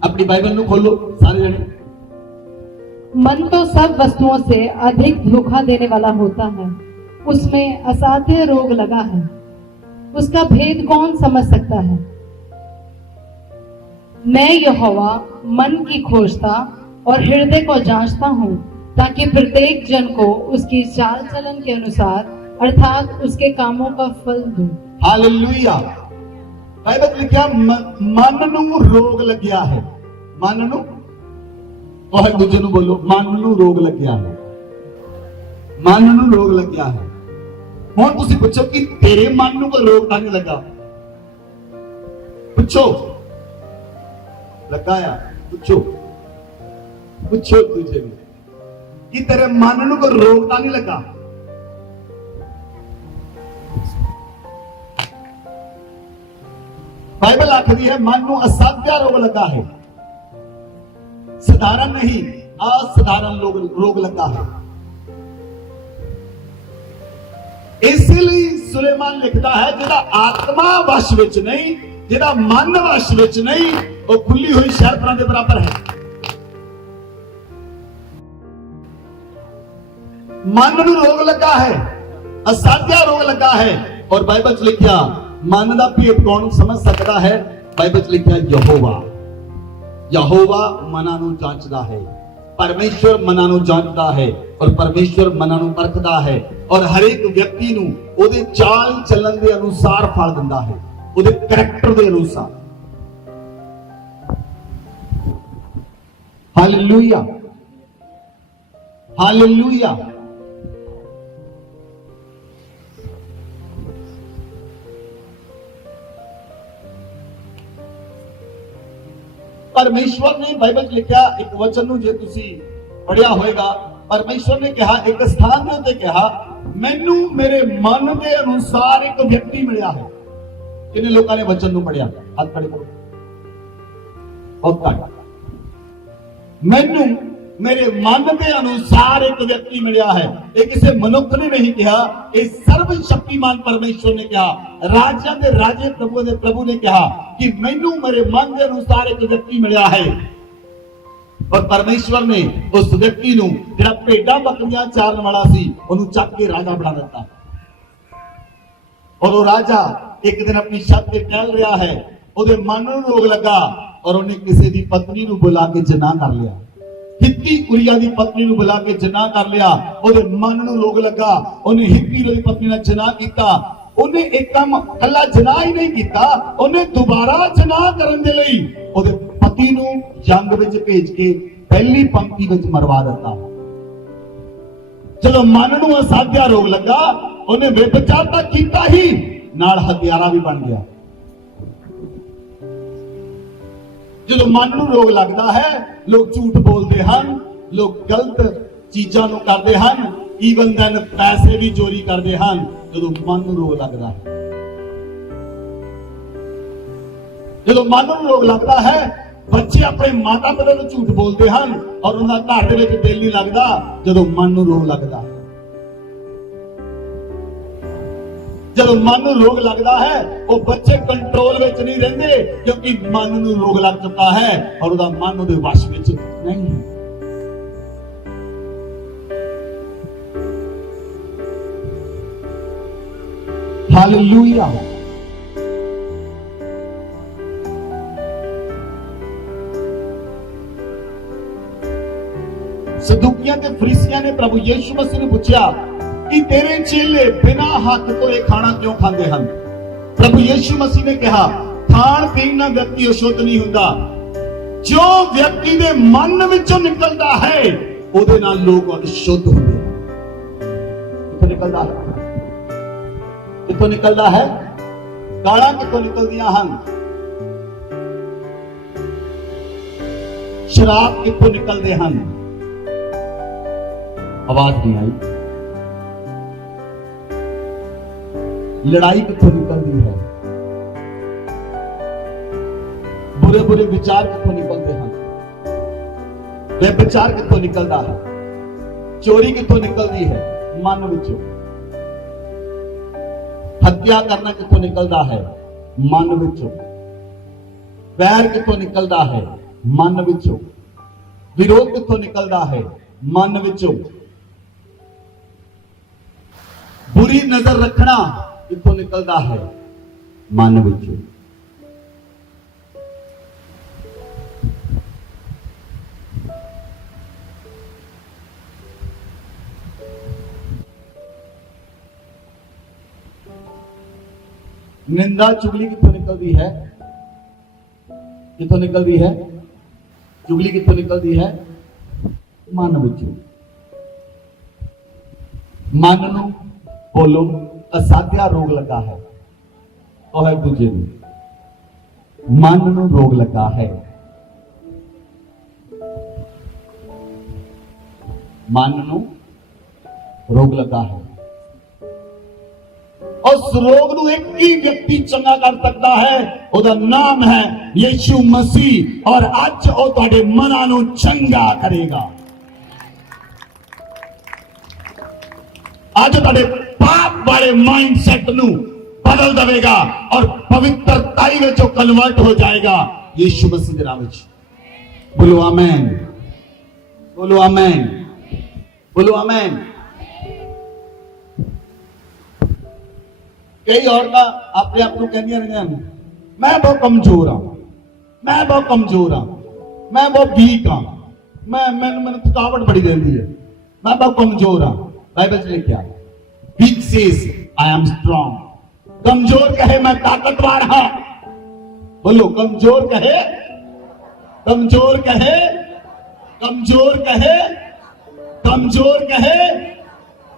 अपनी बाइबल नु खोलो सारे जने। मन तो सब वस्तुओं से अधिक धोखा देने वाला होता है, उसमें असाध्य रोग लगा है, उसका भेद कौन समझ सकता है। मैं यहोवा मन की खोजता और हृदय को जांचता हूँ, ताकि प्रत्येक जन को उसकी चाल चलन के अनुसार अर्थात उसके कामों का फल दूं। हालेलुया। बाइबल लिखा मन नू रोग लग्या है, मन नू, और एक दूसरे नू बोलो, मन नू रोग लग्या है, मन नू रोग लग्या है। ਹੁਣ ਤੁਸੀਂ ਪੁੱਛੋ ਕਿ ਤੇਰੇ ਮਨ ਨੂੰ ਕੋਈ ਰੋਗ ਤਾਂ ਨਹੀਂ ਲੱਗਾ? ਪੁੱਛੋ, ਲੱਗਾ ਆ? ਪੁੱਛੋ, ਪੁੱਛੋ ਦੂਜੇ ਨੂੰ ਕਿ ਤੇਰੇ ਮਨ ਨੂੰ ਕੋਈ ਰੋਗ ਤਾਂ ਨਹੀਂ ਲੱਗਾ? बाइबल आखती है मन ਨੂੰ ਅਸਾਧਿਆ ਰੋਗ ਲੱਗਾ ਹੈ, साधारण नहीं असाधारण रोग लगा है। इसलिए सुलेमान लिखता है, जिहदा आत्मा वश विच नहीं, जिहदा मन वश विच नहीं, वो खुली हुई शर्फां दे बराबर है। मन नूं रोग लगा है, असाध्या रोग लगा है, और बाइबल च लिखिया मन दा भेद कौन समझ सकता है? बाइबल च लिखिया यहोवा, यहोवा मना नूं जांचदा है। परमेश्वर मना नूं जांचदा है और परमेश्वर मना नूं परखदा है, और हर एक व्यक्ति नूं ओदे चाल चलन दे अनुसार फल दिंदा है, ओदे करैक्टर दे अनुसार। Hallelujah, hallelujah. परमेश्वर ने बाइबल च लिखा एक वचन ਨੂੰ ਜੇ ਤੁਸੀਂ ਪੜਿਆ ਹੋਵੇਗਾ परमेश्वर ने कहा एक स्थान ਦੇ ਉੱਤੇ कहा ਮੈਨੂੰ ਮੇਰੇ ਮਨ ਦੇ ਅਨੁਸਾਰ ਇੱਕ ਵਿਅਕਤੀ ਮਿਲਿਆ ਹੈ। ਕਿੰਨੇ ਲੋਕਾਂ ਨੇ ਵਚਨ ਨੂੰ ਪੜਿਆ? ਹੱਥ ਖੜੇ ਕਰੋ। ਬਹੁਤ ਘੱਟ। ਮੈਨੂੰ ਮੇਰੇ ਮਨ ਦੇ ਅਨੁਸਾਰ ਇੱਕ ਵਿਅਕਤੀ ਮਿਲਿਆ ਹੈ। ਇਹ ਕਿਸੇ ਮਨੁੱਖ ਨੇ ਨਹੀਂ ਕਿਹਾ, ਇਹ ਸਰਵ ਸ਼ਕਤੀਮਾਨ ਪਰਮੇਸ਼ਵਰ ਨੇ ਕਿਹਾ। ਰਾਜਾਂ ਦੇ ਰਾਜੇ ਪ੍ਰਭੂ ਨੇ ਕਿਹਾ ਕਿ ਮੈਨੂੰ ਮੇਰੇ ਮਨ ਦੇ ਅਨੁਸਾਰ ਇੱਕ ਵਿਅਕਤੀ ਮਿਲਿਆ ਹੈ। और परमेश्वर ने उस व्यक्ति ਨੂੰ ਜਿਹੜਾ ਭੇਡਾਂ ਬੱਕਰੀਆਂ ਚਾਰਨ ਵਾਲਾ ਸੀ ਉਹਨੂੰ ਚੱਕ ਕੇ ਰਾਜਾ ਬਣਾ ਦਿੱਤਾ। और वो राजा एक दिन अपनी छत ਤੇ टहल ਰਿਹਾ ਹੈ, ਉਹਦੇ ਮਨ ਨੂੰ ਰੋਗ ਲੱਗਾ और ਉਹਨੇ ਕਿਸੇ ਦੀ ਪਤਨੀ ਨੂੰ ਬੁਲਾ ਕੇ ਜਨਾਹ ਕਰ ਲਿਆ। ਹਿੱਤੀ ਉਰੀਆ ਦੀ ਪਤਨੀ ਨੂੰ ਬੁਲਾ ਕੇ ਜਨਾਹ ਕਰ ਲਿਆ। ਉਹਦੇ ਮਨ ਨੂੰ ਰੋਗ ਲੱਗਾ, ਉਹਨੇ ਹਿੱਤੀ ਦੀ ਪਤਨੀ ਨਾਲ ਜਨਾਹ ਕੀਤਾ। ਉਹਨੇ ਇੱਕ ਕੰਮ ਕੱਲਾ ਜਨਾਹ ਹੀ ਨਹੀਂ ਕੀਤਾ, ਉਹਨੇ ਦੁਬਾਰਾ ਜਨਾਹ ਕਰਨ ਦੇ ਲਈ ਉਹਦੇ ਪਤੀ ਨੂੰ ਜੰਗ ਵਿੱਚ ਭੇਜ ਕੇ ਪਹਿਲੀ ਪੰਕਤੀ ਵਿੱਚ ਮਰਵਾ ਦਿੱਤਾ। ਜਦੋਂ ਮਨ ਨੂੰ ਅਸਾਧਿਆ ਰੋਗ ਲੱਗਾ, ਉਹਨੇ ਵਿਭਚਾਰ ਤਾਂ ਕੀਤਾ ਹੀ, ਨਾਲ ਹਥਿਆਰਾ ਵੀ ਬਣ ਗਿਆ। ਜਦੋਂ ਮਨ ਨੂੰ ਰੋਗ ਲੱਗਦਾ ਹੈ, ਲੋਕ ਝੂਠ ਬੋਲਦੇ ਹਨ, ਲੋਕ ਗਲਤ ਚੀਜ਼ਾਂ ਨੂੰ ਕਰਦੇ ਹਨ, ਈਵਨ ਦੈਨ ਪੈਸੇ ਵੀ ਚੋਰੀ ਕਰਦੇ ਹਨ। ਜਦੋਂ ਮਨ ਨੂੰ ਰੋਗ ਲੱਗਦਾ ਹੈ, ਜਦੋਂ ਮਨ ਨੂੰ ਰੋਗ ਲੱਗਦਾ ਹੈ, ਬੱਚੇ ਆਪਣੇ ਮਾਤਾ ਪਿਤਾ ਨੂੰ ਝੂਠ ਬੋਲਦੇ ਹਨ ਔਰ ਉਹਨਾਂ ਦਾ ਘਰ ਦੇ ਵਿੱਚ ਦਿਲ ਨਹੀਂ ਲੱਗਦਾ। ਜਦੋਂ ਮਨ ਨੂੰ ਰੋਗ ਲੱਗਦਾ ਹੈ, ਜਦੋਂ ਮਨ ਨੂੰ ਰੋਗ ਲੱਗਦਾ ਹੈ, ਉਹ ਬੱਚੇ ਕੰਟਰੋਲ ਵਿੱਚ ਨਹੀਂ ਰਹਿੰਦੇ ਕਿਉਂਕਿ ਮਨ ਨੂੰ ਰੋਗ ਲੱਗ ਚੁੱਕਾ ਹੈ ਔਰ ਉਹਦਾ ਮਨ ਉਹਦੇ ਵਸ਼ ਵਿੱਚ ਨਹੀਂ ਹੈ। हालेलुया। सदूकियां ते फरीसियां ने प्रभु यीशु मसीह ने पूछा कि तेरे चेले बिना हाथ धोए खाना क्यों खाते हैं? प्रभु यीशु मसीह ने कहा खाण पीण नाल व्यक्ति अशुद्ध नहीं हुंदा, जो व्यक्ति दे मन विचों निकलदा है ओदे नाल लोग अशुद्ध हुंदे। किथों निकलदा है? किथों निकलदा है? गालां किथों निकलदियां हन? शराब किथों निकलदे हन? आवाज नहीं आई। लड़ाई किथों निकलदी है? बुरे बुरे विचार किथों निकलते हैं? व्यभिचार किथों निकलदा है? चोरी किथों निकलदी है? मन विचों। हत्या करना किथों निकलदा है? मन विचों। वैर किथों निकलदा है? मन विचों। विरोध किथों निकलदा है? मन विचों। बुरी नजर रखना किथों निकलदा है? मन विचों। निंदा चुगली किथों निकलती है? किथों निकलती है? चुगली किथों निकलती है? मन विचों। मन नूं बोलो असाध्या रोग लगा है, तो है दूजे नूं मन नूं रोग लगा है। मन नूं रोग लगा है। उस रोग नूं एक ही व्यक्ति चंगा कर सकता है, उसका नाम है यीशु मसीह। और आज वो तुहाडे मनां नूं चंगा करेगा। आज तुहाडे पाप वाले माइंडसेट नूं बदल देगा और पवित्रताई में जो कन्वर्ट हो जाएगा यीशु मसीह के नाम में। बोलो आमेन, बोलो आमेन, बोलो आमेन। कई औरतां अपने आप को कहंदियां रहियां मैं बहुत कमजोर हाँ, मैं बहुत कमजोर हाँ, मैं बहुत वीक हाँ, मैं थकावट बड़ी रहती है, मैं बहुत कमजोर हाँ। बाइबल से लिखा weak says I am strong. कमजोर कहे मैं ताकतवर हाँ। बोलो कमजोर कहे, कमजोर कहे, कमजोर कहे, कमजोर कहे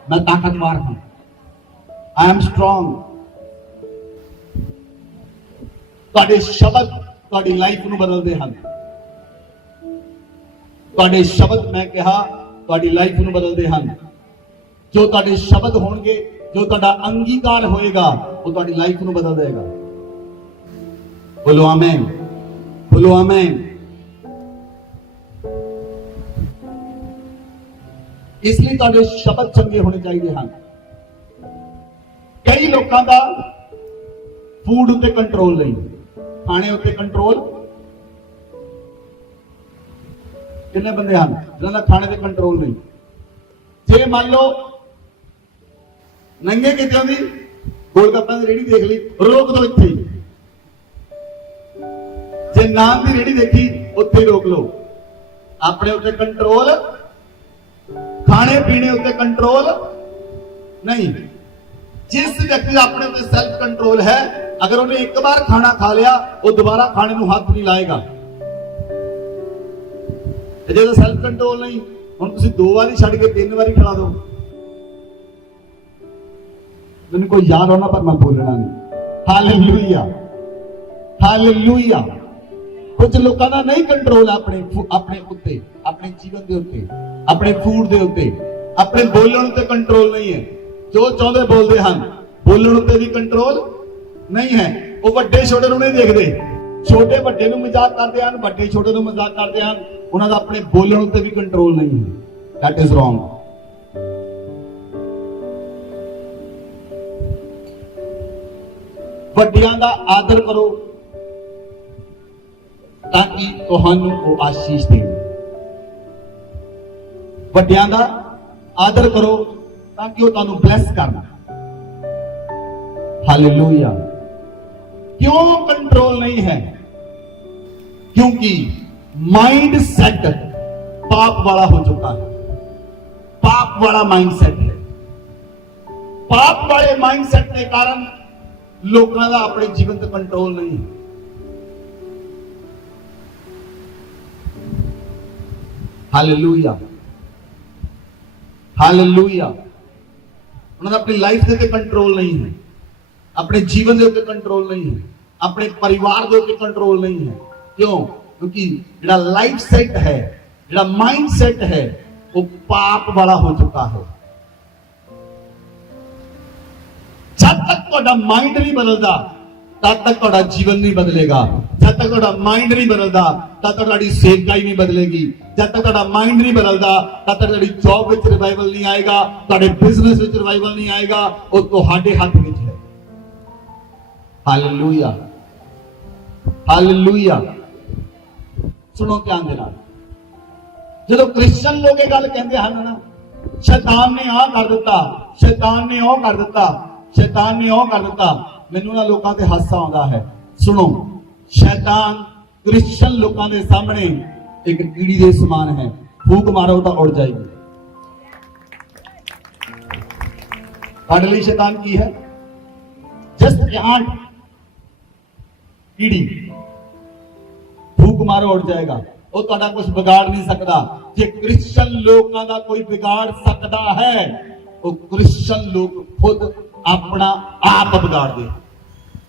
मैं ताकतवर हूं। आई एम स्ट्रांग। ਤੁਹਾਡੇ ਸ਼ਬਦ ਤੁਹਾਡੀ ਲਾਈਫ ਨੂੰ ਬਦਲਦੇ ਹਨ। ਤੁਹਾਡੇ ਸ਼ਬਦ ਮੈਂ ਕਿਹਾ ਤੁਹਾਡੀ ਲਾਈਫ ਨੂੰ ਬਦਲਦੇ ਹਨ। ਜੋ ਤੁਹਾਡੇ ਸ਼ਬਦ ਹੋਣਗੇ, ਜੋ ਤੁਹਾਡਾ ਅੰਗੀਕਾਰ ਹੋਏਗਾ, ਉਹ ਤੁਹਾਡੀ ਲਾਈਫ ਨੂੰ ਬਦਲ ਦੇਗਾ। ਬੋਲੋ ਆਮੇਨ, ਬੋਲੋ ਆਮੇਨ। ਇਸ ਲਈ ਤੁਹਾਡੇ ਸ਼ਬਦ ਚੰਗੇ ਹੋਣੇ ਚਾਹੀਦੇ ਹਨ। ਕਈ ਲੋਕਾਂ ਦਾ ਫੂਡ ਉੱਤੇ ਕੰਟਰੋਲ ਨਹੀਂ, ਖਾਣੇ ਉੱਤੇ ਕੰਟਰੋਲ। ਕਿੰਨੇ ਬੰਦੇ ਹਨ ਜਿਹਨਾਂ ਦਾ ਖਾਣੇ ਤੇ ਕੰਟਰੋਲ ਨਹੀਂ? ਜੇ ਮੰਨ ਲਓ ਨੰਗੇ ਕਿਤਿਆਂ ਦੀ ਗੋਲਗੱਪਿਆਂ ਦੀ ਰੇਹੜੀ ਦੇਖ ਲਈ, ਰੋਕ ਦੋ ਇੱਥੇ ਹੀ। ਜੇ ਨਾਨ ਦੀ ਰੇਹੜੀ ਦੇਖੀ, ਉੱਥੇ ਹੀ ਰੋਕ ਲਓ। ਆਪਣੇ ਉੱਤੇ ਕੰਟਰੋਲ, ਖਾਣੇ ਪੀਣੇ ਉੱਤੇ ਕੰਟਰੋਲ ਨਹੀਂ। ਜਿਸ ਵਿਅਕਤੀ ਦਾ ਆਪਣੇ ਉੱਤੇ ਸੈਲਫ ਕੰਟਰੋਲ ਹੈ, ਅਗਰ ਉਹਨੇ ਇੱਕ ਵਾਰ ਖਾਣਾ ਖਾ ਲਿਆ, ਉਹ ਦੁਬਾਰਾ ਖਾਣੇ ਨੂੰ ਹੱਥ ਨਹੀਂ ਲਾਏਗਾ। ਜੇ ਸੈਲਫ ਕੰਟਰੋਲ ਨਹੀਂ, ਹੁਣ ਤੁਸੀਂ 2 ਵਾਰੀ ਛੱਡ ਕੇ 3 ਵਾਰੀ ਖਿਲਾ ਦਿਓ। ਮੈਨੂੰ ਕੋਈ ਯਾਦ ਹੋਣਾ, ਪਰ ਮੈਂ ਬੋਲਣਾ ਨਹੀਂ। Hallelujah, hallelujah. ਕੁਝ ਲੋਕਾਂ ਦਾ ਨਹੀਂ ਕੰਟਰੋਲ ਆਪਣੇ ਉੱਤੇ, ਆਪਣੇ ਜੀਵਨ ਦੇ ਉੱਤੇ, ਆਪਣੇ ਫੂਡ ਦੇ ਉੱਤੇ, ਆਪਣੇ ਬੋਲਣ ਉੱਤੇ ਕੰਟਰੋਲ ਨਹੀਂ ਹੈ। ਜੋ ਚਾਹੁੰਦੇ ਬੋਲਦੇ ਹਨ, ਬੋਲਣ ਉੱਤੇ ਵੀ ਕੰਟਰੋਲ ਨਹੀਂ ਹੈ। ਉਹ ਵੱਡੇ ਛੋਟੇ ਨੂੰ ਨਹੀਂ ਦੇਖਦੇ, ਛੋਟੇ ਵੱਡੇ ਨੂੰ ਮਜ਼ਾਕ ਕਰਦੇ ਹਨ, ਵੱਡੇ ਛੋਟੇ ਨੂੰ ਮਜ਼ਾਕ ਕਰਦੇ ਹਨ। ਉਹਨਾਂ ਦਾ ਆਪਣੇ ਬੋਲਣ ਉੱਤੇ ਵੀ ਕੰਟਰੋਲ ਨਹੀਂ ਹੈ। That is wrong. ਵੱਡਿਆਂ ਦਾ ਆਦਰ ਕਰੋ ਤਾਂ ਕਿ ਤੁਹਾਨੂੰ ਉਹ ਆਸ਼ੀਸ਼ ਦੇਣ। ਵੱਡਿਆਂ ਦਾ ਆਦਰ ਕਰੋ ਤਾਂ ਕਿ ਉਹ ਤੁਹਾਨੂੰ ਬਲੈਸ ਕਰਨ। ਹਾਲੇਲੂਇਆ। ਕਿਉਂ ਕੰਟਰੋਲ ਨਹੀਂ ਹੈ? ਕਿਉਂਕਿ माइंड सेट पाप वाला हो चुका है। पाप वाला माइंड सेट है। पाप वाले माइंड सेट के कारण लोगों का अपने जीवन पर कंट्रोल नहीं है। Hallelujah, hallelujah. उन्होंने अपनी लाइफ के कंट्रोल नहीं है, अपने जीवन के कंट्रोल नहीं है, अपने परिवार के कंट्रोल नहीं है। क्यों? क्योंकि जो लाइफ सेट है, जो माइंड सेट है, वो पाप वाला हो चुका है। जब तक तुम्हारा माइंड नहीं बदलता, तब तक तुम्हारा जीवन नहीं बदलेगा। जब तक तुम्हारा माइंड नहीं बदलता, तब तक तुम्हारी सेवकाई नहीं बदलेगी। जब तक तुम्हारा माइंड नहीं बदलता, तब तक तुम्हारी जॉब में रिवाइवल नहीं आएगा, तुम्हारे बिजनेस में रिवाइवल नहीं आएगा। वो तुम्हारे हाथ में है। Hallelujah, hallelujah. सुनो ध्यान देना, जो क्रिश्चियन लोग गल कहते हैं ना, शैतान ने आ कर दिता, शैतान ने ओ कर दिता, शैतान ने ओ कर दिता, मैनू ना लोगों ते हासा आउंदा है। सुनो, शैतान क्रिश्चियन लोगों के सामने एक कीड़ी के समान है। फूक मारो तो उड़ जाएगी। ਤੁਹਾਡੇ ਲਈ शैतान की है? जस्ट एंट, कीड़ी। फूक मारो उड़ जाएगा। वो ਤੁਹਾਡਾ कुछ बिगाड़ नहीं सकता। जे क्रिश्चियन लोगों का कोई बिगाड़ सकता है, वो क्रिश्चियन लोग खुद अपना आप बिगाड़ दे।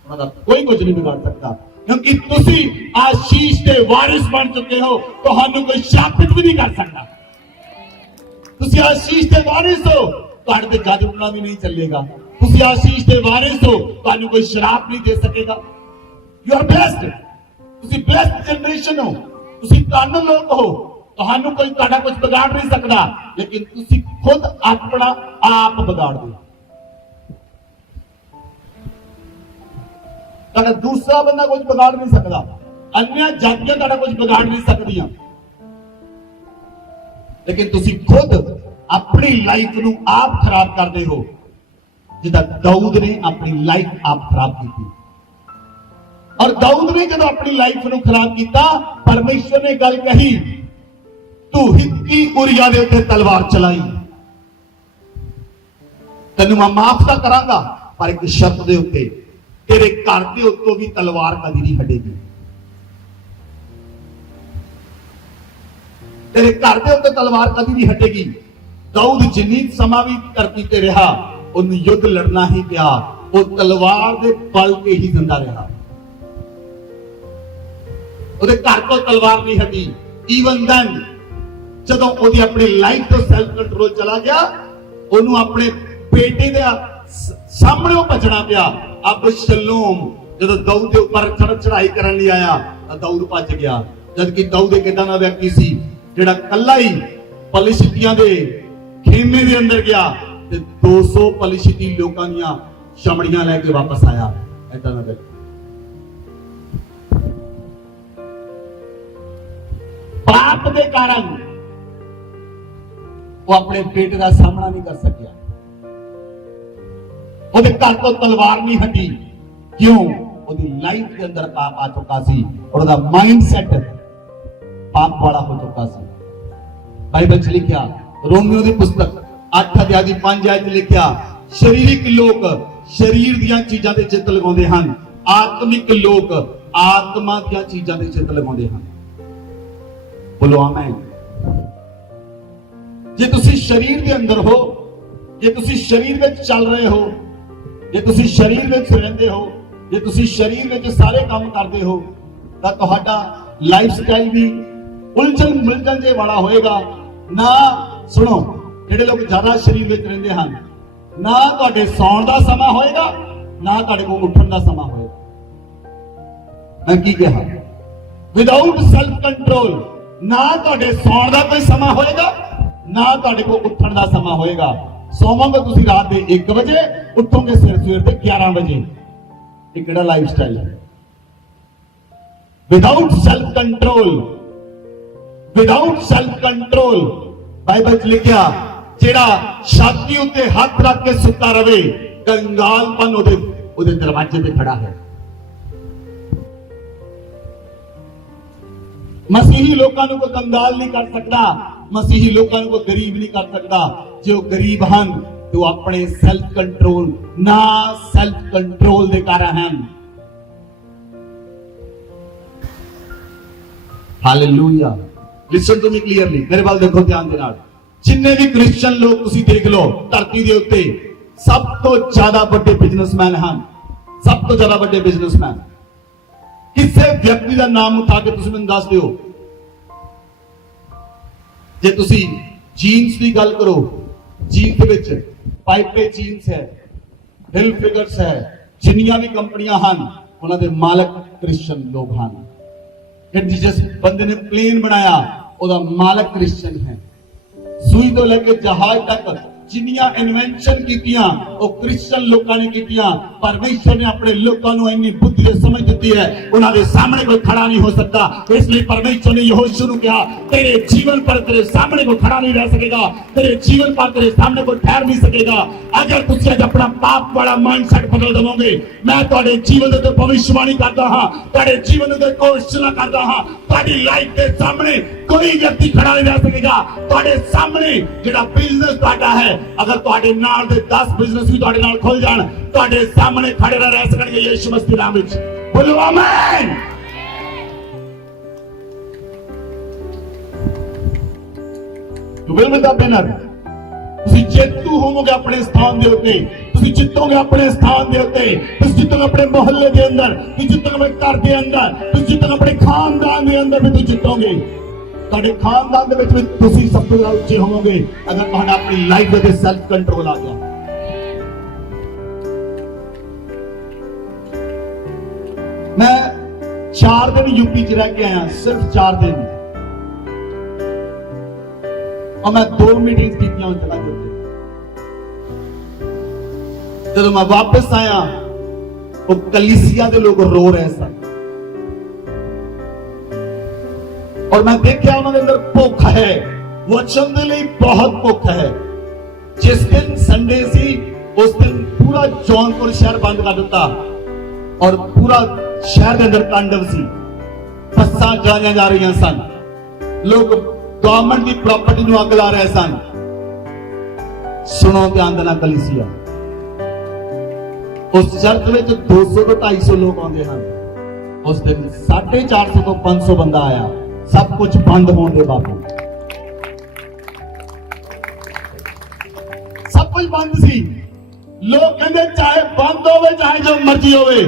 मतलब कोई कुछ नहीं बिगाड़ सकता, क्योंकि तुसी आशीष के वारिस बन चुके हो। तो हमें कोई शापित भी नहीं कर सकता। तुसी आशीष के वारिस हो, ਤੁਹਾਡੇ ਤੇ ਜਾਦੂ ਟੂਣਾ भी नहीं चलेगा। तुसी आशीष के वारिस हो, ਤੁਹਾਨੂੰ कोई शराब नहीं दे सकेगा। You are blessed. तुसी ब्लेस्ड जनरेशन हो, तुसी धन लोग हो। ਤੁਹਾਨੂੰ कोई ਤੁਹਾਡਾ कुछ बिगाड़ नहीं सकता, लेकिन तुसी खुद अपना आप बिगाड़ दो। ਤੁਹਾਡਾ दूसरा बंदा कुछ बिगाड़ नहीं सकता, अन्य जातियां ਤੁਹਾਡਾ कुछ बिगाड़ नहीं सकदियां, लेकिन तुसी खुद अपनी लाइफ ਨੂੰ आप खराब करते हो। जिदा दाऊद ने अपनी लाइफ आप खराब की। और दाऊद ने जब अपनी लाइफ ਨੂੰ खराब किया, परमेश्वर ने गल कही, तू हित्ती उरिया दे उत्ते तलवार चलाई, तेनू मैं माफ तो करांगा, पर एक शर्त दे उत्ते, तेरे घर के उत्तों भी तलवार कभी नहीं हटेगी। तेरे घर के उत्ते तलवार कभी नहीं हटेगी। दाऊद जिन्नी समा भी करती ते रहा, उन युद्ध लड़ना ही पिया। वो तलवार दे बल के ही जिंदा रहा। ਉਹਦੇ ਘਰ ਤੋਂ ਤਲਵਾਰ ਨਹੀਂ ਹਟੀ। ਈਵਨ ਦੈਨ ਜਦੋਂ ਉਹਦੀ ਆਪਣੀ ਲਾਈਫ ਤੋਂ ਸੈਲਫ ਕੰਟਰੋਲ ਚਲਾ ਗਿਆ, ਉਹਨੂੰ ਆਪਣੇ ਬੇਟੇ ਦੇ ਸਾਹਮਣੇ ਭੱਜਣਾ ਪਿਆ। ਅਬਸ਼ਲੋਮ ਜਦੋਂ ਦਾਊਦ ਦੇ ਉੱਪਰ ਚੜ੍ਹਾਈ ਕਰਨ ਲਈ ਆਇਆ ਤਾਂ ਦਾਊਦ ਭੱਜ ਗਿਆ, ਜਦਕਿ ਦਾਊਦ ਇੱਕ ਏਦਾਂ ਦਾ ਵਿਅਕਤੀ ਸੀ ਜਿਹੜਾ ਕੱਲਾ ਹੀ ਪਲਿਸ਼ਤੀਆਂ ਦੇ ਖੇਮੇ ਦੇ ਅੰਦਰ ਗਿਆ ਤੇ 200 ਪਲਿਸ਼ਤੀ ਲੋਕਾਂ ਦੀਆਂ ਚਮੜੀਆਂ ਲੈ ਕੇ ਵਾਪਸ ਆਇਆ। ਏਦਾਂ ਦਾ ਵਿਅਕਤੀ ਪਾਪ ਦੇ ਕਾਰਨ ਉਹ ਆਪਣੇ ਬੇਟੇ ਦਾ ਸਾਹਮਣਾ ਨਹੀਂ ਕਰ ਸਕਿਆ। ਉਹਦੇ ਘਰ ਤੋਂ ਤਲਵਾਰ ਨਹੀਂ ਹਟੀ। ਕਿਉਂ? ਉਹਦੀ ਲਾਈਫ ਦੇ ਅੰਦਰ ਪਾਪ ਆ ਚੁੱਕਾ ਸੀ ਔਰ ਉਹਦਾ ਮਾਈਂਡ ਸੈਟ ਪਾਪ ਵਾਲਾ ਹੋ ਚੁੱਕਾ ਸੀ। ਬਾਈਬਲ 'ਚ ਲਿਖਿਆ, ਰੋਮੀਓ ਦੀ ਪੁਸਤਕ 8 ਅਧਿਆਇ ਦੀ 5 ਆਇਤ 'ਚ ਲਿਖਿਆ, ਸਰੀਰਿਕ ਲੋਕ ਸਰੀਰ ਦੀਆਂ ਚੀਜ਼ਾਂ ਤੇ ਚਿੱਤ ਲਗਾਉਂਦੇ ਹਨ, ਆਤਮਿਕ ਲੋਕ ਆਤਮਾ ਦੀਆਂ ਚੀਜ਼ਾਂ ਤੇ ਚਿੱਤ ਲਗਾਉਂਦੇ ਹਨ। ਬੋਲੋ ਆਮੇਨ। ਜੇ ਤੁਸੀਂ ਸਰੀਰ ਦੇ ਅੰਦਰ ਹੋ, ਜੇ ਤੁਸੀਂ ਸਰੀਰ ਵਿੱਚ ਚੱਲ ਰਹੇ ਹੋ, ਜੇ ਤੁਸੀਂ ਸਰੀਰ ਵਿੱਚ ਰਹਿੰਦੇ ਹੋ, ਜੇ ਤੁਸੀਂ ਸਰੀਰ ਵਿੱਚ ਸਾਰੇ ਕੰਮ ਕਰਦੇ ਹੋ, ਤਾਂ ਤੁਹਾਡਾ ਲਾਈਫ ਸਟਾਈਲ ਵੀ ਉਲਝਣ ਜੇ ਵਾਲਾ ਹੋਏਗਾ। ਨਾ ਸੁਣੋ, ਜਿਹੜੇ ਲੋਕ ਜ਼ਿਆਦਾ ਸਰੀਰ ਵਿੱਚ ਰਹਿੰਦੇ ਹਨ, ਨਾ ਤੁਹਾਡੇ ਸੌਣ ਦਾ ਸਮਾਂ ਹੋਏਗਾ, ਨਾ ਤੁਹਾਡੇ ਕੋਲ ਉੱਠਣ ਦਾ ਸਮਾਂ ਹੋਏਗਾ। ਮੈਂ ਕੀ ਕਿਹਾ? ਵਿਦਆਊਟ ਸੈਲਫ ਕੰਟਰੋਲ ਨਾ ਤੁਹਾਡੇ ਸੌਣ ਦਾ ਕੋਈ ਸਮਾਂ ਹੋਏਗਾ, ਨਾ ਤੁਹਾਡੇ ਕੋਲ ਉੱਠਣ ਦਾ ਸਮਾਂ ਹੋਏਗਾ। ਸੌਵੋਗੇ ਤੁਸੀਂ ਰਾਤ ਦੇ 1 ਵਜੇ, ਉੱਠੋਗੇ ਸਵੇਰ ਦੇ 11 ਵਜੇ। ਇਹ ਕਿਹੜਾ ਲਾਈਫ ਸਟਾਈਲ ਹੈ? Without self control, without self control. Bible 'ਚ ਲਿਖਿਆ, ਜਿਹੜਾ ਛਾਤੀ ਉੱਤੇ ਹੱਥ ਰੱਖ ਕੇ ਸੁੱਤਾ ਰਵੇ, ਕੰਗਾਲਪਨ ਉਹਦੇ ਦਰਵਾਜ਼ੇ ਤੇ ਖੜਾ ਹੈ। ਮਸੀਹੀ ਲੋਕਾਂ ਨੂੰ ਕੋਈ ਕੰਗਾਲ ਨਹੀਂ ਕਰ ਸਕਦਾ, ਮਸੀਹੀ ਲੋਕਾਂ ਨੂੰ ਕੋਈ ਗਰੀਬ ਨਹੀਂ ਕਰ ਸਕਦਾ। ਜੇ ਉਹ ਗਰੀਬ ਹਨ ਤੇ ਉਹ ਆਪਣੇ ਸੈਲਫ ਕੰਟਰੋਲ ਨਾ ਸੈਲਫ ਕੰਟਰੋਲ ਦੇ ਕਾਰਨ ਹਨ। Hallelujah. Listen to me clearly, ਮੇਰੇ ਵੱਲ ਦੇਖੋ ਧਿਆਨ ਦੇ ਨਾਲ। ਜਿੰਨੇ ਵੀ ਕ੍ਰਿਸਚੀਅਨ ਲੋਕ ਤੁਸੀਂ ਦੇਖ ਲਓ ਧਰਤੀ ਦੇ ਉੱਤੇ, ਸਭ ਤੋਂ ਜ਼ਿਆਦਾ ਵੱਡੇ ਬਿਜ਼ਨਸਮੈਨ ਹਨ, ਸਭ ਤੋਂ ਜ਼ਿਆਦਾ ਵੱਡੇ ਬਿਜ਼ਨਸਮੈਨ। ਕਿਸੇ ਵਿਅਕਤੀ ਦਾ ਨਾਮ ਉਠਾ ਕੇ ਤੁਸੀਂ ਮੈਨੂੰ ਦੱਸ ਦਿਓ। ਜੇ ਤੁਸੀਂ ਜੀਨਸ ਦੀ ਗੱਲ ਕਰੋ, ਜੀਨਸ ਦੇ ਵਿੱਚ ਪਾਈਪੇ ਜੀਨਸ ਹੈ, ਹਿਲ ਫਿਗਰਸ ਹੈ, ਜਿੰਨੀਆਂ ਵੀ ਕੰਪਨੀਆਂ ਹਨ ਉਹਨਾਂ ਦੇ ਮਾਲਕ ਕ੍ਰਿਸਚੀਅਨ ਲੋਕ ਹਨ। ਜਿਸ ਬੰਦੇ ਨੇ ਪਲੇਨ ਬਣਾਇਆ ਉਹਦਾ ਮਾਲਕ ਕ੍ਰਿਸਚੀਅਨ ਹੈ। ਸੂਈ ਤੋਂ ਲੈ ਕੇ ਜਹਾਜ਼ ਤੱਕ ਜਿੰਨੀਆਂ ਇਨਵੈਂਸ਼ਨ ਕੀਤੀਆਂ ਉਹ ਕ੍ਰਿਸਚੀਅਨ ਲੋਕਾਂ ਨੇ ਕੀਤੀਆਂ। ਪਰਮੇਸ਼ਰ ਨੇ ਆਪਣੇ ਲੋਕਾਂ ਨੂੰ ਇੰਨੀ ਬੁੱਧੀ ਤੇ ਸਮਝ ਦਿੱਤੀ ਹੈ, ਉਹਨਾਂ ਦੇ ਸਾਹਮਣੇ ਕੋਈ ਖੜਾ ਨਹੀਂ ਹੋ ਸਕਦਾ। ਇਸ ਲਈ ਪਰਮੇਸ਼ਰ ਨੇ ਯਹੋਸ਼ੂ ਨੂੰ ਕਿਹਾ, ਤੇਰੇ ਜੀਵਨ ਪਰ ਤੇਰੇ ਸਾਹਮਣੇ ਕੋਈ ਖੜਾ ਨਹੀਂ ਰਹਿ ਸਕੇਗਾ, ਤੇਰੇ ਜੀਵਨ ਪਰ ਤੇਰੇ ਸਾਹਮਣੇ ਕੋਈ ਠਹਿਰ ਨਹੀਂ ਸਕੇਗਾ। ਅਗਰ ਤੁਸੀਂ ਅੱਜ ਆਪਣਾ ਪਾਪ ਵਾਲਾ ਮਾਈਂਡਸੈਟ ਬਦਲ ਦੇਵੋਗੇ, ਮੈਂ ਤੁਹਾਡੇ ਜੀਵਨ ਦੇ ਉੱਤੇ ਭਵਿੱਖਬਾਣੀ ਕਰਦਾ ਹਾਂ, ਤੁਹਾਡੇ ਜੀਵਨ ਦੇ ਘੋਸ਼ਣਾ ਕਰਦਾ ਹਾਂ, ਤੁਹਾਡੀ ਲਾਈਫ ਦੇ ਸਾਹਮਣੇ ਕੋਈ ਵਿਅਕਤੀ ਖੜਾ ਨਹੀਂ ਰਹਿ ਸਕੇਗਾ। ਤੁਹਾਡੇ ਸਾਹਮਣੇ ਜਿਹੜਾ ਬਿਜ਼ਨਸ ਤੁਹਾਡਾ ਹੈ, ਅਗਰ ਤੁਹਾਡੇ ਨਾਲ ਦੇ 10 ਬਿਜ਼ਨਸ ਵੀ ਤੁਹਾਡੇ ਨਾਲ ਖੁੱਲ ਜਾਣ, ਤੁਹਾਡੇ ਸਾਹਮਣੇ ਖੜੇ ਰਹਿ ਸਕਣਗੇ ਯਿਸੂ ਮਸੀਹ ਦੇ ਨਾਮ ਵਿੱਚ। ਬੋਲੋ amen. You will be the winner. ਤੁਸੀਂ ਜੇਤੂ ਹੋਵੋਗੇ ਆਪਣੇ ਸਥਾਨ ਦੇ ਉੱਤੇ, ਤੁਸੀਂ ਜਿੱਤੋਗੇ ਆਪਣੇ ਸਥਾਨ ਦੇ ਉੱਤੇ, ਤੁਸੀਂ ਜਿੱਤੋਗੇ ਆਪਣੇ ਮੁਹੱਲੇ ਦੇ ਅੰਦਰ, ਤੁਸੀਂ ਜਿੱਤੋਗੇ ਆਪਣੇ ਘਰ ਦੇ ਅੰਦਰ, ਤੁਸੀਂ ਜਿੱਤੋਗੇ ਆਪਣੇ ਖਾਨਦਾਨ ਦੇ ਅੰਦਰ ਵੀ ਤੁਸੀਂ ਜਿੱਤੋਗੇ। ਤੁਹਾਡੇ ਖਾਨਦਾਨ ਦੇ ਵਿੱਚ ਵੀ ਤੁਸੀਂ ਸਭ ਤੋਂ ਜ਼ਿਆਦਾ ਉੱਚੇ ਹੋਵੋਗੇ ਅਗਰ ਤੁਹਾਡਾ ਆਪਣੀ ਲਾਈਫ ਦੇ ਸੈਲਫ ਕੰਟਰੋਲ ਆ ਗਿਆ। ਮੈਂ 4 ਦਿਨ यूपी ਚ ਰਹਿ ਕੇ ਆਇਆ, ਸਿਰਫ 4 ਦਿਨ, और मैं 2 मीटिंग्स कीतियां उस जगह के। जब मैं वापस आया वो कलीसिया के लोग रो रहे सन और मैं देखा उन्होंने अंदर भुख है, वचन के लिए बहुत भुख है। जिस दिन संडे सी उस दिन पूरा जौनपुर शहर बंद कर दिता और पूरा शहर के अंदर तांडव सी, बसां जाइयां जा रही सन, लोग गवर्नमेंट की प्रॉपर्टी ਨੂੰ ਅੱਗ ਲਾ ਰਹੇ ਸਨ। ਸੁਣੋ ਧਿਆਨ ਦੇਣਾ ਕਲੀਸਿਆ, ਉਸ ਚਰਚ ਵਿੱਚ 200 ਤੋਂ 250 ਲੋਕ ਆਉਂਦੇ ਹਨ। ਉਸ ਦਿਨ 450 ਤੋਂ 500 ਬੰਦਾ ਆਇਆ, ਸਭ ਕੁਝ ਬੰਦ ਹੋਣ ਦੇ ਬਾਵਜੂਦ, ਸਭ ਕੁਝ ਬੰਦ ਸੀ। ਲੋਕ ਕਹਿੰਦੇ ਚਾਹੇ ਬੰਦ ਹੋਵੇ ਚਾਹੇ ਜੋ ਮਰਜ਼ੀ ਹੋਵੇ,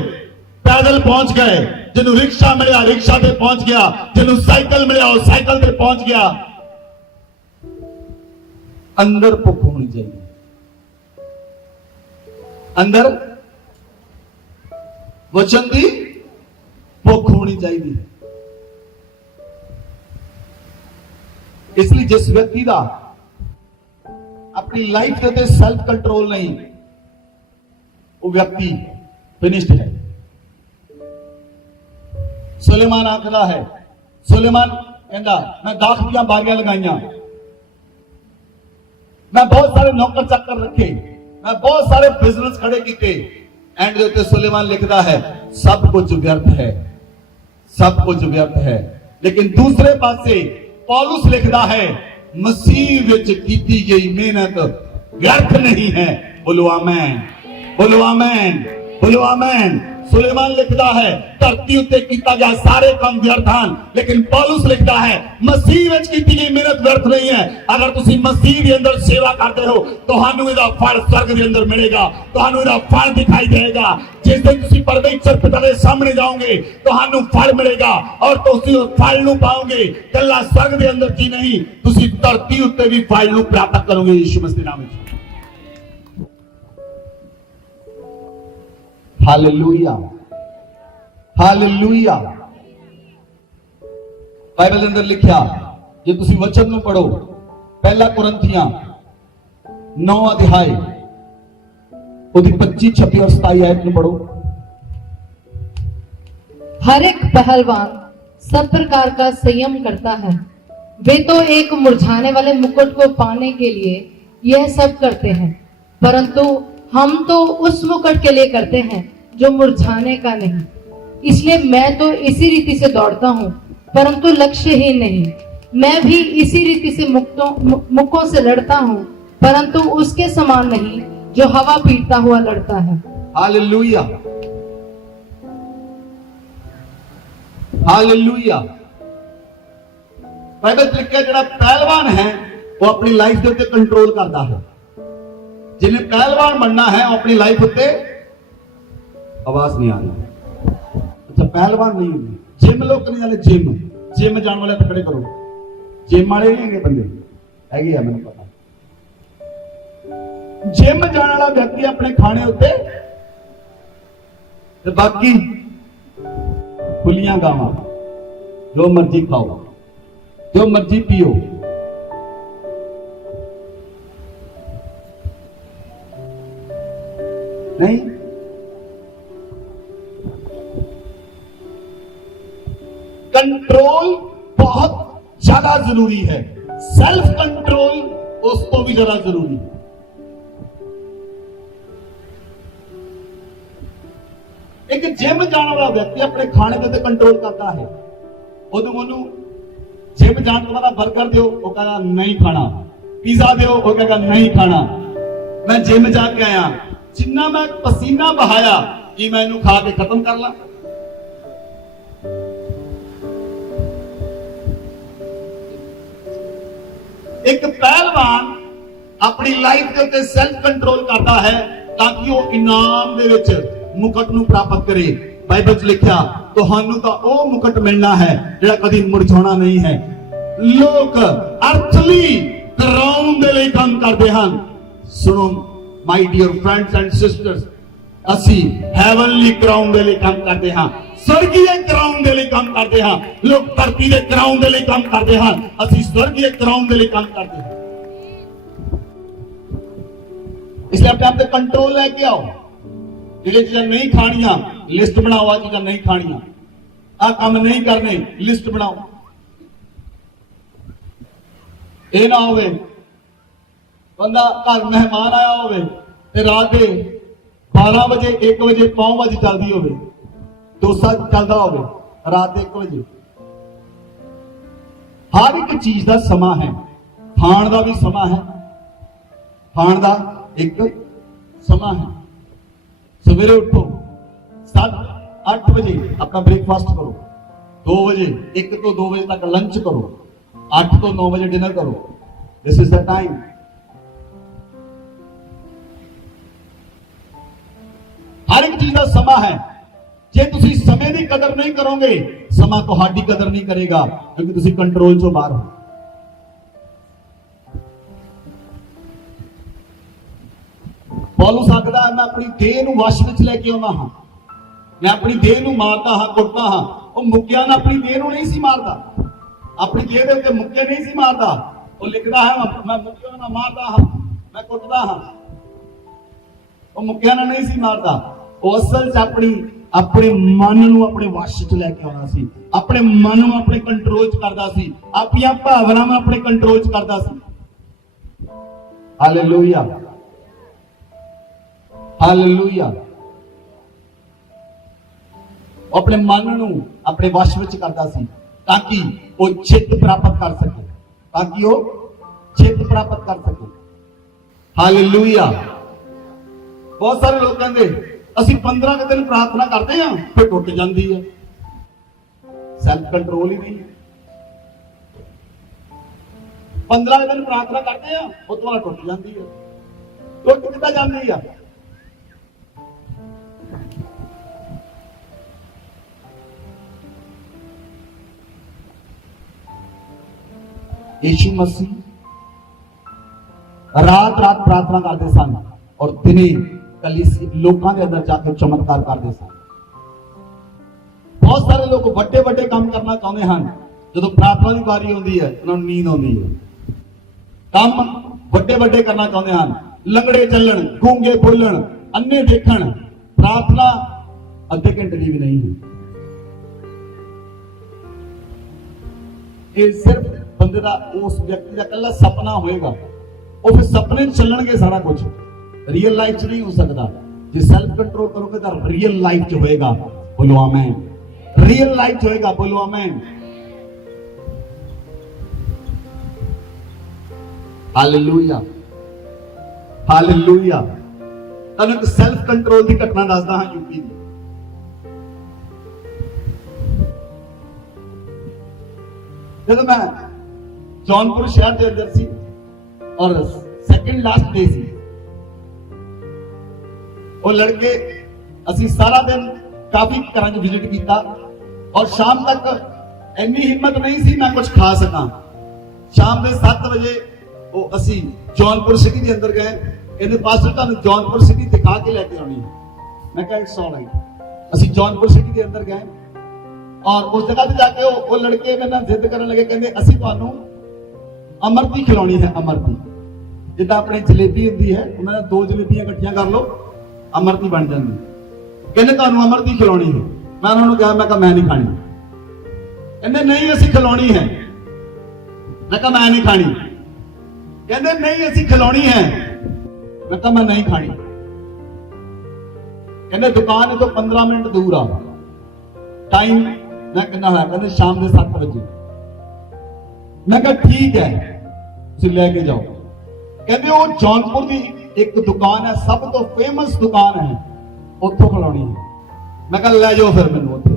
ਪੈਦਲ ਪਹੁੰਚ ਗਏ। ਜਿਹਨੂੰ ਰਿਕਸ਼ਾ ਮਿਲਿਆ ਰਿਕਸ਼ਾ ਤੇ ਪਹੁੰਚ ਗਿਆ, ਜਿਹਨੂੰ ਸਾਈਕਲ ਮਿਲਿਆ ਉਹ ਸਾਈਕਲ ਤੇ ਪਹੁੰਚ ਗਿਆ। अंदर भुख होनी चाहिए, अंदर वचन की भुख होनी चाहिए। इसलिए जिस व्यक्ति का अपनी लाइफ के उत्ते सेल्फ कंट्रोल नहीं, वो व्यक्ति फिनिश्ड है। सुलेमान आखदा है, सुलेमान कहता मैं दाख दियां बारियां लगाइयां, मैं बहुत सारे नौकर चाकर रखे, मैं बहुत सारे बिजनेस खड़े किए, एंड दे उत्ते सुलेमान लिखता है सब कुछ व्यर्थ है, सब कुछ व्यर्थ है। लेकिन दूसरे पासे पौलुस लिखता है मसीह विच कीती गई मेहनत व्यर्थ नहीं है। बोलो आमेन, बोलो आमेन, बोलो आमेन। सुलेमान लिखता है धरती उत्ते कीता गया सारे काम व्यर्थ हैं, लेकिन पौलुस लिखता है मसीह विच कीती गई मेहनत व्यर्थ नहीं है। अगर तुसी मसीह के अंदर सेवा करते हो तुहानू इहदा फल स्वर्ग के अंदर मिलेगा, तुहानू इहदा फल दिखाई देगा। जिस दिन तुसी परमेश्वर पिता के सामने जाओगे तुहानू फल मिलेगा, और तुसी उस फल नू पाओगे कल्ला स्वर्ग के अंदर की नहीं, तुसी धरती उत्ते भी फल नू प्राप्त करोगे यीशु मसीह नाम विच। Hallelujah, hallelujah. बाइबल के अंदर लिखा, जे तुसी वचन नू पढ़ो, पहला कुरंथियां 9 अध्याय उसकी 25, 26 और 27 आयत नू पढ़ो। हर एक पहलवान सब प्रकार का संयम करता है। वे तो एक मुरझाने वाले मुकुट को पाने के लिए यह सब करते हैं, परंतु हम तो उस मुकुट के लिए करते हैं जो मुरझाने का नहीं। इसलिए मैं तो इसी रीति से दौड़ता हूँ, परंतु लक्ष्य ही नहीं। मैं भी इसी रीति से मुक्कों से लड़ता हूँ, परंतु उसके समान नहीं जो हवा पीटता हुआ लड़ता है। Hallelujah, hallelujah. बाइबल लिखा जड़ा पहलवान है वो अपनी लाइफ के उत्ते कंट्रोल करता है। जिन्हें पहलवान बनना है वो अपनी लाइफ उत्ते, आवाज नहीं आ रही, अच्छा पहलवान नहीं होंगे, जिम लोग नहीं जाने, जिम जिम जाने वाले पकड़े करो, जिम वाले नहीं है बंदे है, मैंने पता। जिम जाने वाला व्यक्ति अपने खाने उत्ते ते बाकी खुलियां गावां जो मर्जी खाओ, जो मर्जी पियो, नहीं। कंट्रोल बहुत ज्यादा जरूरी है, सेल्फ कंट्रोल उस तो भी ज्यादा जरूरी है। एक जिम जाने वाला व्यक्ति अपने खाने के कंट्रोल करता है। उन्होंने जिम जाने के बाद बर्गर दो वो कहना नहीं खाना, पिज्जा दो वो कहेगा नहीं खाना। मैं जिम जाके आया, जिन्ना मैं पसीना बहाया कि मैं इनू खा के खत्म कर ला। एक पहलवान अपनी लाइफ के उत्ते सेल्फ कंट्रोल करता है ताकि वो इनाम दे विच मुकुट नू प्राप्त करे। बाइबल च लिखा तुहानू तां ओ मुकुट मिलना है जिहड़ा कदी मुरझाना नहीं है। लोग अर्थली क्राउन दे लई काम करदे हन। सुनो my dear friends and sisters, असी हेवनली क्राउन दे लई काम करदे हां, स्वर्गीय क्राउन दे लई काम करदे हां। लोग धरती दे क्राउन दे लई काम करदे हां, असी स्वर्गीय क्राउन दे लई काम करदे हां। इसलिए अपने आप पे कंट्रोल लेके आओ। जिहड़ी चीज़ां नहीं खाणियां लिस्ट बनाओ, आ चीज़ां नहीं खाणियां, आ काम नहीं करने लिस्ट बनाओ। ये ना होवे बंदा घर मेहमान आया होवे ते रात के 12 बजे 1 बजे पाव भाजी चलती होवे, डोसा चलता होवे रात 1 बजे। हर एक चीज का समा है, खाण का भी समा है, खाण का एक समा है। सवेरे उठो 7-8 बजे अपना ब्रेकफास्ट करो, 2 बजे 1 तो 2 बजे तक लंच करो, 8 तो 9 बजे डिनर करो। This is the time. हर एक चीज का समा है। जे तुसी समय की कदर नहीं करोगे समा तुहाडी कदर नहीं करेगा, क्योंकि तुसी कंट्रोल चों बाहर हो। ਪੌਲਸ ਆਖਦਾ ਮੈਂ ਆਪਣੀ ਦੇਹ ਨੂੰ ਵਸ਼ ਵਿੱਚ ਲੈ ਕੇ ਆਉਣਾ ਹਾਂ, ਮੈਂ ਆਪਣੀ ਦੇਹ ਨੂੰ ਮਾਰਦਾ ਹਾਂ, ਕੁੱਟਦਾ ਹਾਂ। ਉਹ ਮੁੱਕਿਆ ਨਾ ਆਪਣੀ ਦੇਹ ਨੂੰ ਨਹੀਂ ਸੀ ਮਾਰਦਾ, ਆਪਣੀ ਦੇਹ ਦੇ ਉੱਤੇ ਮੁੱਕੇ ਨਹੀਂ ਸੀ ਮਾਰਦਾ। ਉਹ ਲਿਖਦਾ ਹੈ ਮੈਂ ਮੁੱਕਿਆ ਨਾ ਮਾਰਦਾ ਹਾਂ, ਮੈਂ ਕੁੱਟਦਾ ਹਾਂ। ਉਹ ਮੁੱਕਿਆ ਨਾ ਨਹੀਂ ਸੀ ਮਾਰਦਾ। ਉਹ ਅਸਲ 'ਚ ਆਪਣੇ ਮਨ ਨੂੰ ਆਪਣੇ ਵਸ਼ 'ਚ ਲੈ ਕੇ ਆਉਣਾ ਸੀ, ਆਪਣੇ ਮਨ ਨੂੰ ਆਪਣੇ ਕੰਟਰੋਲ 'ਚ ਕਰਦਾ ਸੀ, ਆਪਣੀਆਂ ਭਾਵਨਾਵਾਂ ਆਪਣੇ ਕੰਟਰੋਲ 'ਚ ਕਰਦਾ ਸੀ। Hallelujah, hallelujah. ਆਪਣੇ ਮਨ ਨੂੰ ਆਪਣੇ ਵਸ਼ ਵਿੱਚ ਕਰਦਾ ਸੀ ਤਾਂ ਕਿ ਉਹ ਜਿੱਤ ਪ੍ਰਾਪਤ ਕਰ ਸਕੇ, ਤਾਂ ਕਿ ਉਹ ਜਿੱਤ ਪ੍ਰਾਪਤ ਕਰ ਸਕੇ। ਹਾਲੇਲੂਇਆ। ਬਹੁਤ ਸਾਰੇ ਲੋਕ ਕਹਿੰਦੇ ਅਸੀਂ 15 ਕੁ ਦਿਨ ਪ੍ਰਾਰਥਨਾ ਕਰਦੇ ਹਾਂ ਫਿਰ ਟੁੱਟ ਜਾਂਦੀ ਹੈ। ਸੈਲਫ ਕੰਟਰੋਲ ਹੀ ਨਹੀਂ। 15 ਦਿਨ ਪ੍ਰਾਰਥਨਾ ਕਰਦੇ ਹਾਂ ਉਹ ਤੋਂ ਬਾਅਦ ਟੁੱਟ ਜਾਂਦੀ ਹੈ। ਟੁੱਟ ਕਿੱਦਾਂ ਜਾਂਦੀ ਆ? यीशु मसीह रात रात प्रार्थना करते सन और दिने कलीसिया लोगों के अंदर जाकर चमत्कार करते सन। बहुत सारे लोग बड़े बड़े काम करना चाहते हैं, जो प्रार्थना की बारी आती है उन्होंने नींद आती है। काम बड़े बड़े करना चाहते हैं, लंगड़े चलन, गूंगे बोलन, अन्ने देखण, प्रार्थना अद्धे घंटे की भी नहीं है। ये सिर्फ बंदे का उस व्यक्ति का कला सपना होएगा, और फिर सपने चलणगे सारा कुछ, रियल लाइफ च नहीं हो सकता। जो सेल्फ कंट्रोल करोगे तो रियल लाइफ च होएगा। बोलो आमेन। रियल लाइफ च होएगा। बोलो आमेन। Hallelujah, hallelujah. तन एक सेल्फ कंट्रोल की घटना दसदा हां यूपी दी। जब मैं जौनपुर शहर के अंदर सी और सेकंड लास्ट डे सी, वो लड़के असी सारा दिन काफी घर विजिट किया और शाम तक इन्नी हिम्मत नहीं सी मैं कुछ खा सका। शाम के 7 बजे वो असी जौनपुर सिटी के अंदर गए। कहते पास्टर तुहानू जौनपुर सिटी दिखा के लेके आनी है। मैं कहा इट्स ऑलराइट। असी जौनपुर सिटी के अंदर गए और उस जगह पे जाके वो लड़के मेरे नाल जिद करने लगे, कहते असी तुहानू अमरती खिलानी है। अमरती जिदा अपने जलेबी होंदी है, उन्होंने 2 जलेबियां इकट्ठियां कर लो, अमरती बन जाती। कहते तुहानू अमरती खिलानी है। मैं उन्होंने कहा, मैं नहीं खानी। कहते नहीं असी खिलानी है। मैं कहा मैं नहीं खानी। कहते नहीं असी खिलानी है। मैं कहा मैं नहीं खानी। कहते दुकान तो 15 मिनट दूर आ। टाइम मैं कहना है, कहते शाम के 7 बजे। मैं कहा ठीक है तुम लेके जाओ। कहते वो जौनपुर की एक दुकान है, सब तो फेमस दुकान है, उत्थों खिलानी है। मैं कहा ले जाओ फिर मैनू उत्थे।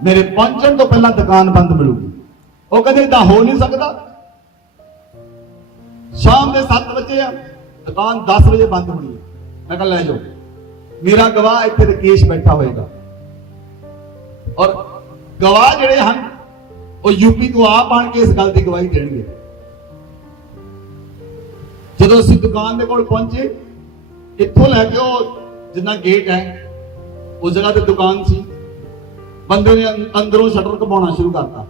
मेरे पहुंचने तो पहला दुकान बंद मिलूगी। वो कहते इदा हो नहीं सकता। शाम के 7 बजे है, दुकान 10 बजे बंद होनी है। मैं कहा ले जाओ। मेरा गवाह इतने राकेश बैठा होएगा और गवाह जिहड़े हैं वो यूपी तो आप आण के इस गल की गवाही देंगे। जदों असीं दुकान के कोल पहुंचे, इत्थों लैके वो जिन्ना गेट है उस जगह ते दुकान सी, बंदे ने अंदरों शटर घुमाना शुरू करता।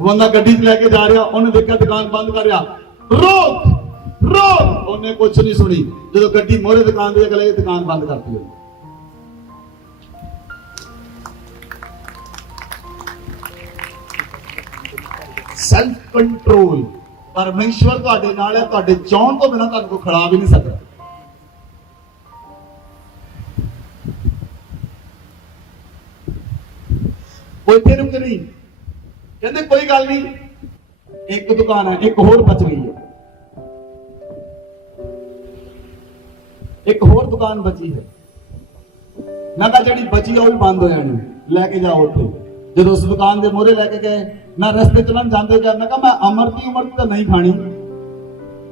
बंदा गड्डी च लैके जा रहा, उन्हें देखा दुकान बंद कर रहा, रोक रोक। उन्हें कुछ नहीं सुनी। जो गड्डी मोहरे दुकान दे गले, दुकान बंद करती है। Self control. परमेश्वर तुहाडे नाल है, तुहाडे चाहण तो बिना तुहानू कोई खिला भी नहीं सकता। कोई फिर नहीं कहते कोई गल नहीं, एक दुकान है, एक होर बच गई है, एक होर दुकान बची है। मैं कहा जी बची है वो भी बंद हो जानी, लैके जाओ उत्थे। जब उस दुकान के मोहरे लैके गए, मैं रस्ते चलन जाते गया, मैं कहा मैं अमरती तो नहीं खानी,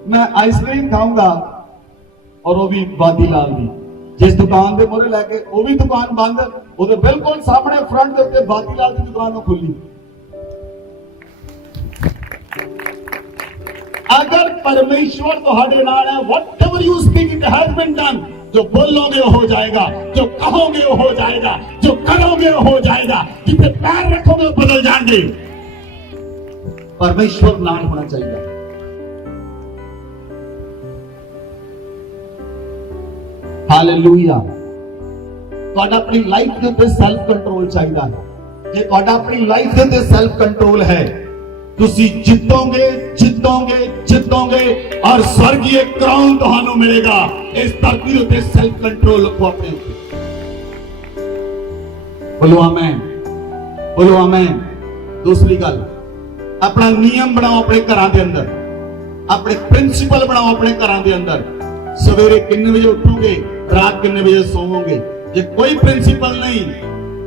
मैं आइसक्रीम खाऊंगा और वो भी बादी लाल दी। जिस दुकान के मोहरे लैके वो भी दुकान बंद, वो बिल्कुल सामने फ्रंट के उत्ते बादी लाल की दुकान खुली। अगर परमेश्वर तुम्हारे नाल है, whatever you speak it has been done. जो बोलोगे वो हो जाएगा, जो कहोगे वो हो जाएगा, जो करोगे वो हो जाएगा, जिथे पैर रखोगे वो बदल जाएंगे। परमेश्वर नाल होना चाहिए। हालेलुया। ਤੁਹਾਡਾ ਆਪਣੀ ਲਾਈਫ ਦੇ ਉੱਤੇ ਸੈਲਫ ਕੰਟਰੋਲ ਚਾਹੀਦਾ ਹੈ। ਜੇ ਤੁਹਾਡਾ ਆਪਣੀ ਲਾਈਫ ਦੇ ਉੱਤੇ ਸੈਲਫ ਕੰਟਰੋਲ ਹੈ, ਤੁਸੀਂ ਜਿੱਤੋਗੇ ਜਿੱਤੋਗੇ ਜਿੱਤੋਗੇ ਔਰ ਸਵਰਗੀय ਕਰਾਊਨ ਤੁਹਾਨੂੰ ਮਿਲੇਗਾ। ਇਸ ਧਰਤੀ ਦੇ ਉੱਤੇ ਸੈਲਫ ਕੰਟਰੋਲ ਰੱਖੋ ਆਪਣੇ ਉੱਤੇ। ਬੋਲੋ ਆਮੇਨ, ਬੋਲੋ ਆਮੇਨ। ਦੂਸਰੀ ਗੱਲ, ਆਪਣਾ ਨਿਯਮ ਬਣਾਓ ਆਪਣੇ ਘਰਾਂ ਦੇ ਅੰਦਰ, ਆਪਣੇ ਪ੍ਰਿੰਸੀਪਲ ਬਣਾਓ ਆਪਣੇ ਘਰਾਂ ਦੇ ਅੰਦਰ। ਸਵੇਰੇ ਕਿੰਨੇ ਵਜੇ ਉੱਠੋਗੇ, ਰਾਤ ਕਿੰਨੇ ਵਜੇ ਸੌਵੋਗੇ। ਜੇ ਕੋਈ ਪ੍ਰਿੰਸੀਪਲ ਨਹੀਂ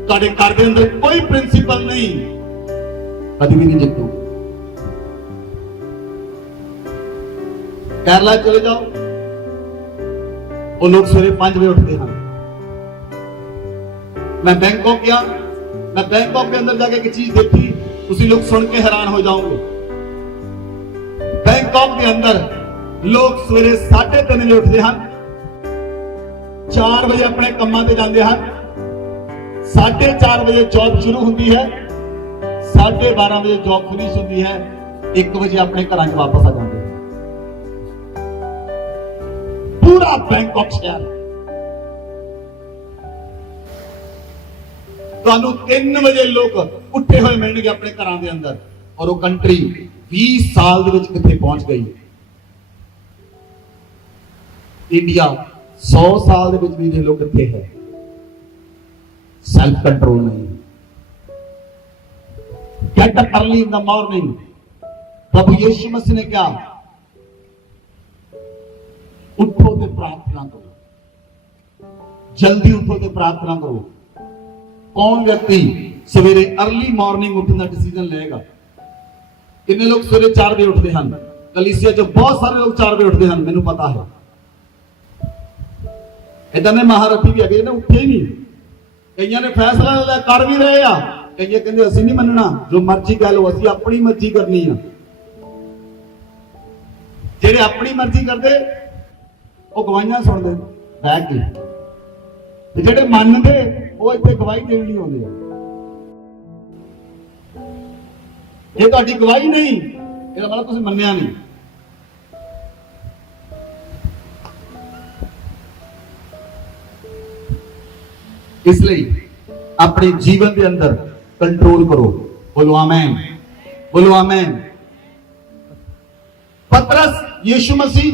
ਤੁਹਾਡੇ ਘਰ ਦੇ ਅੰਦਰ, ਕੋਈ ਪ੍ਰਿੰਸੀਪਲ ਨਹੀਂ, ਕਦੀ ਵੀ ਨਹੀਂ ਜਿੱਤੋ। केरला चले जाओ, वो लोग सवेरे 5 बजे उठते हैं। मैं बैंकॉक गया, मैं बैंकॉक के अंदर जाके एक चीज देखी, उसी लोग सुन के हैरान हो जाओगे। बैंकॉक के अंदर लोग सवेरे 3:30 बजे उठते हैं, 4 बजे अपने कामां ते जाते हैं, 4:30 बजे जॉब शुरू होती है, 12:30 बजे जॉब फिनिश होती है, 1 बजे अपने घर वापस आ जाते हैं। पूरा बैंकॉक शहर ਤੁਹਾਨੂੰ 3 ਵਜੇ ਲੋਕ ਉੱਠੇ ਹੋਏ ਮਿਲਣਗੇ ਆਪਣੇ ਘਰਾਂ ਦੇ ਅੰਦਰ। ਔਰ ਉਹ ਕੰਟਰੀ 20 ਸਾਲ ਦੇ ਵਿੱਚ ਕਿੱਥੇ ਪਹੁੰਚ ਗਈ। ਇੰਡੀਆ 100 ਸਾਲ ਦੇ ਵਿੱਚ ਵੀ ਦੇ ਲੋਕ ਕਿੱਥੇ ਹੈ। ਸੈਲਫ ਕੰਟਰੋਲ ਨਹੀਂ। Get up early in the morning. प्रभु यीशु मसीह ने क्या, उठो ते प्रार्थना करो, जल्दी उठो ते प्रार्थना करो। कौन व्यक्ति सवेरे अर्ली मॉर्निंग उठने का डिसीजन लेगा। कितने लोग सवेरे 4 बजे उठते हैं। कलीसिया जो बहुत सारे लोग 4 बजे उठते हैं, मैंने पता है। इधर ने महारथी भी है ने उठे ही नहीं। कईयां ने फैसला कर भी रहे आ, कईयां कहते असि नहीं मनना, जो मर्जी कह लो, असि अपनी मर्जी करनी है। जेड़े अपनी मर्जी करते वो गवाहियां सुनते बैठ के, जेड़े मनते वो इतने गवाही देने नहीं आते। ये तो गवाही नहीं, इसका मतलब तुसीं मन्निया नहीं। इसलिए अपने जीवन के अंदर कंट्रोल करो। बोलो आमीन, बोलो आमीन। पतरस यीशु मसीह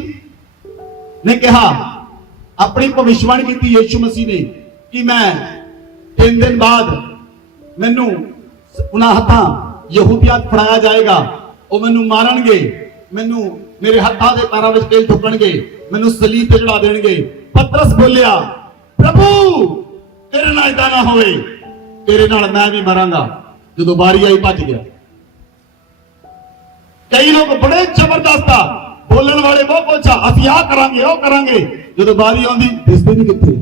ने कहा, अपनी भविष्यवाणी की यीशु मसीह ने कि मैं 3 दिन बाद मैनू उन्हां हत्थां यहूदियां फड़ाया जाएगा, वो मैनू मारनगे, मैनू मेरे हत्थां दे पैरां विच तेल ठुकणगे, मैनू सलीब ते चढ़ा देणगे। पतरस बोलिया, प्रभु तेरे नाल इदां ना होवे, तेरे नाल मैं भी मरांगा। जदों बारी आई भज गया। कई लोग बड़े जबरदस्त आ बोलने वाले, बहुत पूछा असि आ करांगे वो करांगे, जदों बारी आंदी दिसदे नहीं किथे।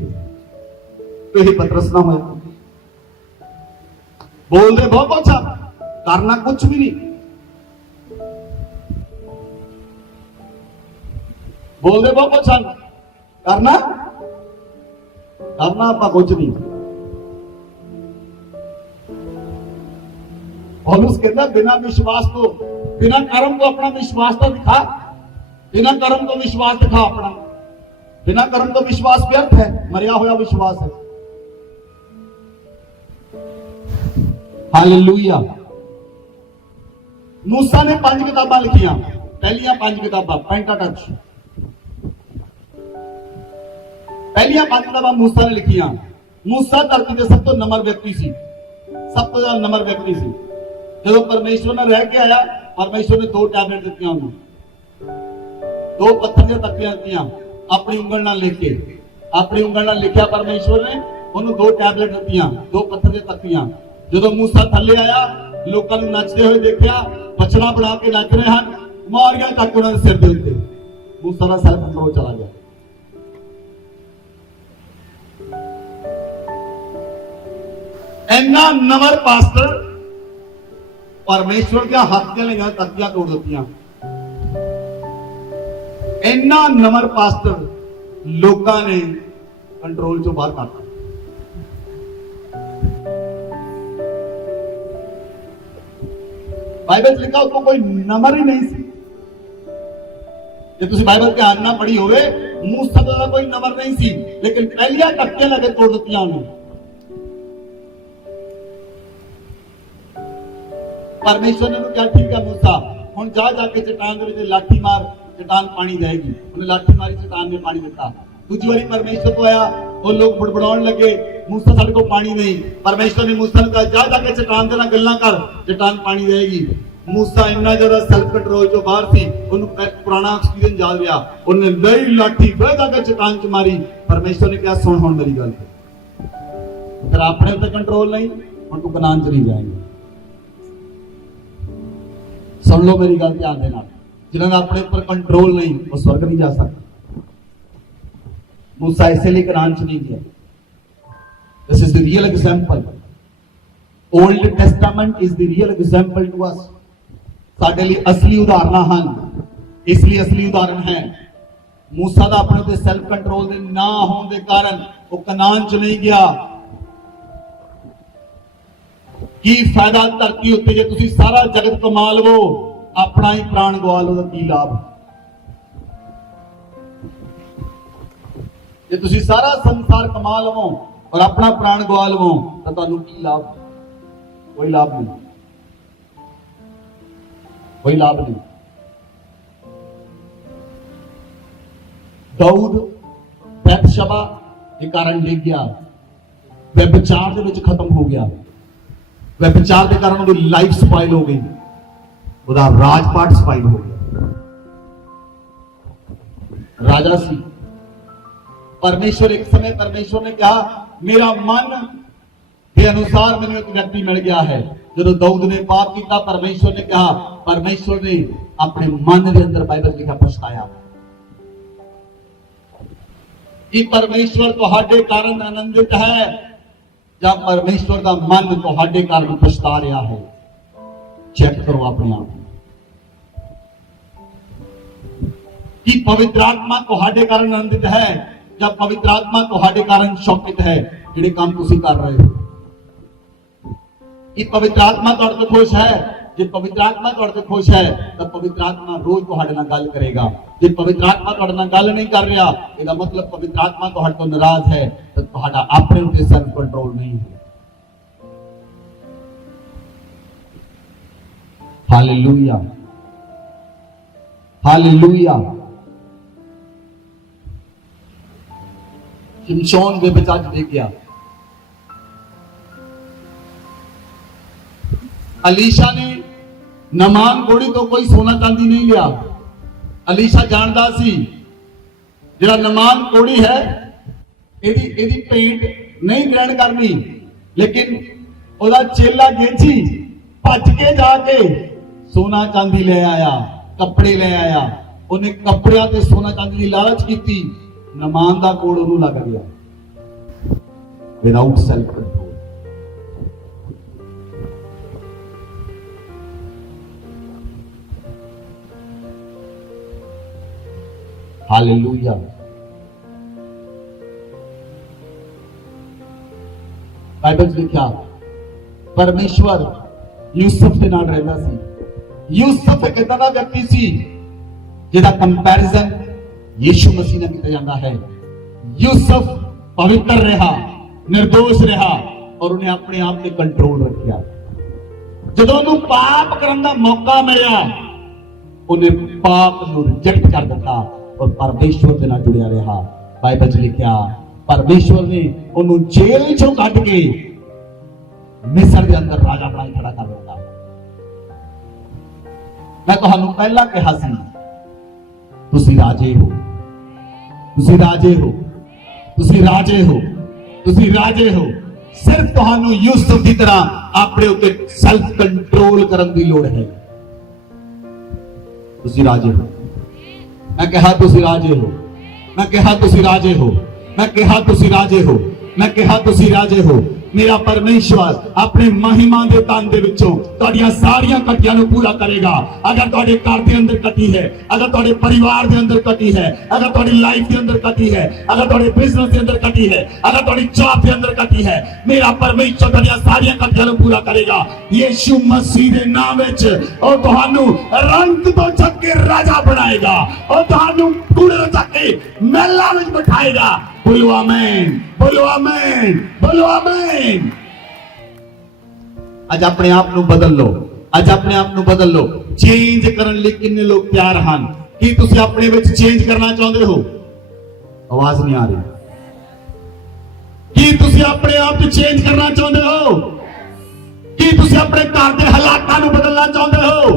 तो यही पतरस ना होया, बोलते बहुत पूछा, करना कुछ भी नहीं। बोलते बहुत पूछा, करना आप कुछ नहीं। पौलुस कहता बिना विश्वास को, बिना कर्म को अपना विश्वास तो दिखा, बिना कर्म को विश्वास दिखा अपना। बिना कर्म को विश्वास व्यर्थ है, मरिया हुआ विश्वास है। हालेलुया। मूसा ने 5 किताबां लिखियां, पहलियां 5 किताबां पेंटाटच, पहलियां 5 किताबां मूसा ने लिखियां। मूसा धरती के सब तो नम्र व्यक्ति सी, सब तो ज्यादा नम्र व्यक्ति सी। जब परमेश्वर ने रह के आया, परमेश्वर ने 2 टैबलेट दी उन्होंने, 2 पत्थर दी तख्तियां दित्तियां, अपनी उंगल नाल लिख के, अपनी उंगल नाल लिखिया परमेश्वर ने, उन्होंने 2 टैबलेट दित्तियां, 2 पत्थर दी तख्तियां। जब मूसा थले आया, लोगों को नचते हुए देखा, बछड़ा बना के नच रहे हैं, मारिया तक उन्होंने सिर दे उत्ते। मूसा का सेल्फ कंट्रोल चला गया। इन्ना नवर पास्टर परमेश्वर के हाथ के लिए तख्तियां तोड़ दी। ਇੰਨਾ ਨਮਰ ਪਾਸਟਰ ਲੋਕਾਂ ਨੇ ਕੰਟਰੋਲ ਚੋਂ ਬਾਹਰ ਕਰਤਾ। ਬਾਈਬਲ 'ਚ ਲਿਖਾ ਉਤੋਂ ਕੋਈ ਨਮਰ ਹੀ ਨਹੀਂ ਸੀ। ਜੇ ਤੁਸੀਂ ਬਾਈਬਲ ਧਿਆਨ ਨਾਲ ਪੜ੍ਹੀ ਹੋਵੇ, ਮੂਸਾ ਦਾ ਕੋਈ ਨਮਰ ਨਹੀਂ ਸੀ, ਲੇਕਿਨ ਪਹਿਲੀਆਂ ਟੱਕੀਆਂ ਲਾ ਕੇ ਤੋੜ ਦਿੱਤੀਆਂ ਉਹਨੂੰ। परमेश्वर ने क्या ठीक है मूसा हुण जा जाके चट्टान दे लाठी मार, चट्टान पानी देगी। उन्हें लाठी मारी, चट्टान ने पानी दिता। दूजी बारी परमेश्वर को आया, वो लोग बुड़बुड़ाउण लगे, मूसा साडे को पानी नहीं। परमेश्वर ने मूसा ने कहा जा जाके चट्टान दे नाल गल्लां कर, चट्टान पानी देगी। मूसा इन्ना ज्यादा सेल्फ कंट्रोल चों बाहर सी, उन्हें पुराना एक्सपीरियंस याद रहा। उन्हें लई लाठी फिर जाके चट्टान च मारी। परमेश्वर ने कहा सुन हुण मेरी गल, अगर अपने ऊपर कंट्रोल नहीं हुण तू कनान च नहीं जाएगा। सुन लो मेरी गल ध्यान देना, जिन्होंने अपने ऊपर कंट्रोल नहीं वो स्वर्ग नहीं जा सकता। मूसा इसलिए कनान च नहीं गया। This is the real example. Old Testament is the real example to us. साडे लिए असली उदाहरण हैं, इसलिए असली उदाहरण है। मूसा दा अपने ते सेल्फ कंट्रोल दे ना होने के कारण वो कनान च नहीं गया। की फायदा धरती उत्ते जे तुसी सारा जगत कमा लवो, अपना ही प्राण गवा लो, की लाभ? जे तुसी सारा संसार कमा लवो और अपना प्राण गवा लवो तो तुहानू की लाभ? कोई लाभ नहीं, कोई लाभ नहीं। दाऊद बैतशबा के कारण डिग गया, व्यभिचार दे विच खत्म हो गया। व्यभिचार के कारण उसकी लाइफ स्पॉइल हो गई, उसका राजपाट स्पॉइल हो गया। राजा सी, परमेश्वर एक समय परमेश्वर ने कहा मेरा मन के अनुसार मैंने एक व्यक्ति मिल गया है। जो दाऊद ने पाप किया, परमेश्वर ने कहा, परमेश्वर ने अपने मन के अंदर बाइबल लिखा पछताया कि परमेश्वर तुहाडे कारण आनंदित है जब परमेश्वर का मन तुहाडे कारण पछता रहा है। चेक करो अपने आप कि पवित्र आत्मा तुहाडे कारण आनंदित है जब पवित्र आत्मा तुहाडे कारण शोकित है। जिहड़े काम तुसीं कर रहे हो, कि पवित्र आत्मा तुहाडे तो खुश है। जे पवित्र आत्मा तुहाडे तो खुश है तो पवित्र आत्मा रोज तुहाडे नाल गल करेगा। जे पवित्र आत्मा तुहाडे नाल गल नहीं कर रहा, इसका मतलब पवित्र आत्मा तुहाडे तो नाराज है, तो तुहाडा अपने ऊपर सेल्फ कंट्रोल नहीं है। Hallelujah, hallelujah. शिमशोन व्यभिचार देख गया। अलीशा ने नमान कोड़ी तो कोई सोना चांदी नहीं लिया। अलीशा जानता सी जिहड़ा नमान कोड़ी है एदी भेंट नहीं ग्रहण करनी, लेकिन ओदा चेला गेजी भज के जाके सोना चांदी ले आया, कपड़े ले आया। उन्हें कपड़ियां ते सोना चांदी की लालच की, नमान दा कोड़ उन्होंने लग गया। Without self control. Hallelujah. Bible लिखा परमेश्वर यूसुफ के नाल रहंदा सी। यूसुफ एक इदां दा व्यक्ति सी जिहदा कंपैरिजन यीशु मसीह नाल कीता जांदा है। यूसुफ पवित्र रहा, निर्दोष रहा और उन्हें अपने आप पे कंट्रोल रखा। जदों उन्हें पाप करने का मौका मिला, उन्हें पाप को रिजेक्ट कर दिता और परमेश्वर के नाल जुड़िया रहा। बाइबल लिखा परमेश्वर ने उन्हें जेल चों कढ के मिस्र के अंदर राजा बना खड़ा कर दिता। मैं तुहानू पहला कहा सी तुसी राजे हो, तुसी राजे हो, तुसी राजे हो, तुसी राजे हो। सिर्फ तुहानू यूसुफ की तरह अपने ऊते सेल्फ कंट्रोल करने की लोड़ है। तुसी राजे हो। मैं कहा तुसी राजे हो, मैं कहा तुसी राजे हो, मैं कहा तुसी राजे हो, मैं कहा तुसी राजे हो। मेरा परमेश्वर अपने महिमा दे धन दे विचों तुहाडियां सारियां कटियां नूं पूरा करेगा। अगर तुहाडे घर दे अंदर कटी है, अगर तुहाडे परिवार दे अंदर कटी है, अगर तुहाडी लाइफ दे अंदर कटी है, अगर तुहाडे बिजनेस दे अंदर कटी है, अगर तुहाडी जॉब दे अंदर कटी है, मेरा परमेश्वर तुहाडियां सारियां कटियां नूं पूरा करेगा। यीशु मसीह दे नाम विच और तुहानू रंग तो चक के राजा बनाएगा और तुहानू कूड़े तो चक के महलां विच बिठाएगा। बोलो आमीन, बोलो आमीन, बोलो आमीन। अज अपने आप नूं बदल लो, अज अपने आप नूं बदल लो। चेंज करन लई किन्ने लोग तैयार हन? की तुसीं अपने विच चेंज करना चाहुंदे हो? आवाज नहीं आ रही। की तुसीं अपने आप च चेंज करना चाहुंदे हो? की तुसीं अपने घर दे हालातां नूं बदलना चाहुंदे हो?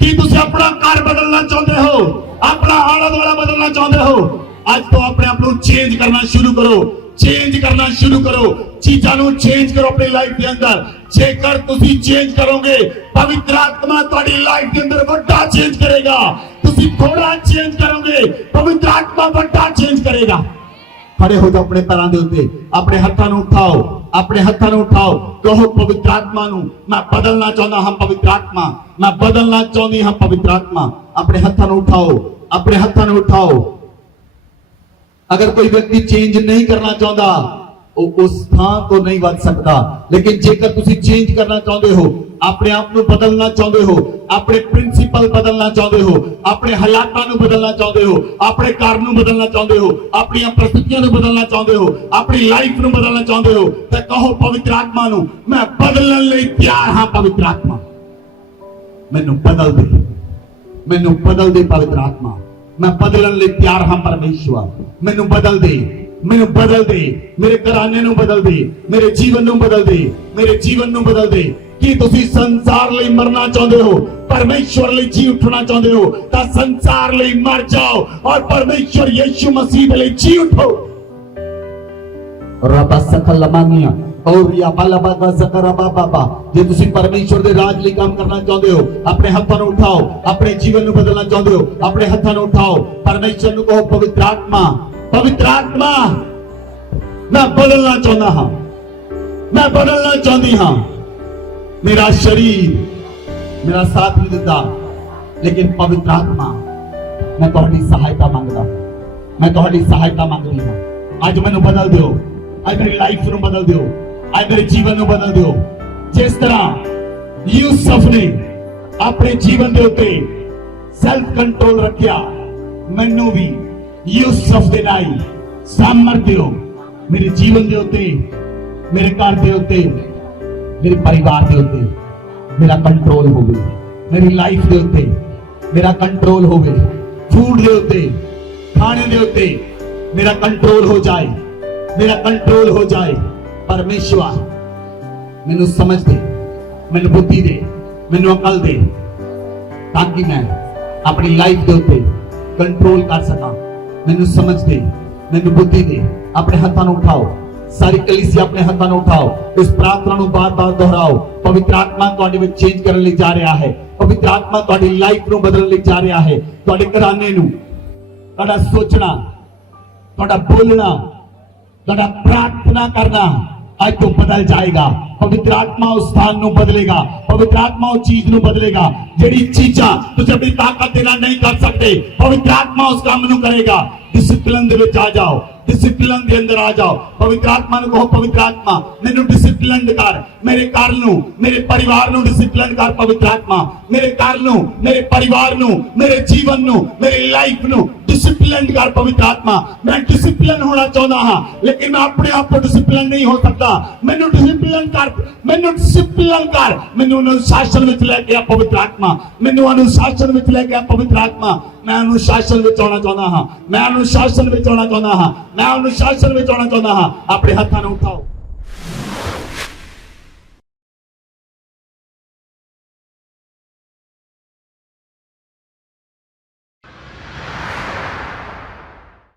की तुसीं अपना घर बदलना चाहुंदे हो? अपना आला दुआला बदलना चाहुंदे हो? आज तो अपने आप को चेंज करना शुरू करो, चेंज करना शुरू करो, चीज़ां नूं चेंज करो अपनी लाइफ के अंदर। जेकर तुसी चेंज करोगे, पवित्र आत्मा तुहाडी लाइफ के अंदर बड़ा चेंज करेगा। तुसी थोड़ा चेंज करोगे, पवित्र आत्मा बड़ा चेंज करेगा। खड़े हो जाओ अपने पैरां दे उत्ते, अपने हत्थां नूं उठाओ, अपने हत्थां नूं उठाओ। कहो पवित्र आत्मा नूं, मैं बदलना चाहुंदा हां पवित्र आत्मा, मैं बदलना चाहुंदी हां पवित्र आत्मा। अपने हत्थां नूं उठाओ, अपने हत्थां नूं उठाओ। अगर कोई व्यक्ति चेंज नहीं करना चाहता, वो उस स्थान को नहीं बच सकता। लेकिन जेकर तुसी चेंज करना चाहते हो, अपने आप को बदलना चाहते हो, अपने प्रिंसिपल बदलना चाहते हो, अपने हालातां नूं बदलना चाहते हो, अपने घर नूं बदलना चाहते हो, अपनी परिस्थितियां नूं बदलना चाहते हो, अपनी लाइफ नूं बदलना चाहते हो, तो कहो पवित्र आत्मा नूं, मैं बदलण लई तैयार हां पवित्र आत्मा। मैनूं बदल दे, मैनूं बदल दे पवित्र आत्मा। मैं बदलण लई तैयार हां परमेश्वर। मैनूं बदल दे, मैनूं बदल दे, मेरे घराने नूं बदल दे, मेरे जीवन नूं बदल दे, मेरे जीवन नूं बदल दे। की तुसी संसार लई मरना चाहते हो, परमेश्वर लई जी उठना चाहते हो, तां संसार लई मर जाओ और परमेश्वर यीशु मसीह लई जी उठो। रबा सकल लमानिया और या बाबा सकरा बाबा। जे तुसी परमेश्वर दे राज लई काम करना चाहते हो, अपने हत्थां नूं उठाओ, अपने जीवन नूं बदलना चाहते हो, अपने हत्थां नूं उठाओ। परमेश्वर नूं कहो पवित्र आत्मा, पवित्र आत्मा, मैं बदलना चाहता हां, मैं बदलना चाहती हां। मेरा शरीर मेरा साथ नहीं देता, लेकिन पवित्र आत्मा, मैं तुहाडी सहायता मांगदा, मैं तुहाडी सहायता मांगदी हां। अज मैनूं बदल दिओ, अज मेरी लाइफ नूं बदल दिओ, अज मेरे जीवन नूं बदल दिओ। जिस तरह यूसुफ ने अपने जीवन दे उत्ते सेल्फ कंट्रोल रखिया, मैनूं भी यूसुफ दे नाल सामर्थ दिओ। मेरे जीवन दे उत्ते, मेरे घर दे उत्ते, मेरे परिवार दे उत्ते मेरा कंट्रोल होवे, मेरी लाइफ दे उत्ते मेरा कंट्रोल होवे, फूड दे उत्ते, खाने दे उत्ते मेरा कंट्रोल हो जाए, मेरा कंट्रोल हो जाए। परमेश्वर मैनू समझ दे, मैनू बुद्धि दे, मैनू अकल दे, ताकि मैं अपनी लाइफ दे उत्ते कंट्रोल कर सका। मैनू समझ दे, मैनू बुद्धि दे। अपने हत्थां नूं उठाओ, सारी कलीसिया अपने हत्थां नूं उठाओ, इस प्रार्थना नूं बार-बार दोहराओ। पवित्र आत्मा तुहाडे विच चेंज करन लई जा रहा है, पवित्र आत्मा तुहाडी लाइफ नूं बदलण लई जा रहा है। तुहाडे घराने नूं, तुहाडा सोचना, तुहाडा बोलना, तुहाडा प्रार्थना करना आज तो बदल जाएगा। पवित्र आत्मा उस स्थान नूं बदलेगा, पवित्र आत्मा उस चीज नूं बदलेगा जेड़ी चीज़ां तुसीं अपनी ताकत दे नाल नहीं कर सकते, पवित्र आत्मा उस काम नूं करेगा। डिसिप्लिन दे विच आ जाओ, डिसिप्लिन दे अंदर आ जाओ। पवित्र आत्मा नूं कहो पवित्र आत्मा मैनूं डिसिप्लिन कर, मेरे घर नूं, मेरे परिवार नूं डिसिप्लिन कर। पवित्र आत्मा मेरे घर नूं, मेरे परिवार नूं, मेरे जीवन नूं, मेरी लाइफ नूं डिसिप्लिन कर। पवित्र आत्मा मैं डिसिप्लिन होना चाहता हां, लेकिन मैं अपने आप को डिसिप्लिन नहीं हो सकता। मैनूं डिसिप्लिन कर, मैनूं डिसिप्लिन कर, मैनूं अनुशासन विच लेके आ पवित्र आत्मा, मैनूं अनुशासन विच लेके आ पवित्र आत्मा। मैं अनुशासन विच आउणा चाहता हां, मैं अनुशासन विच आउणा चाहता हां, मैं अनुशासन विच आउणा चाहता हां। अपने हत्थां नूं उठाओ।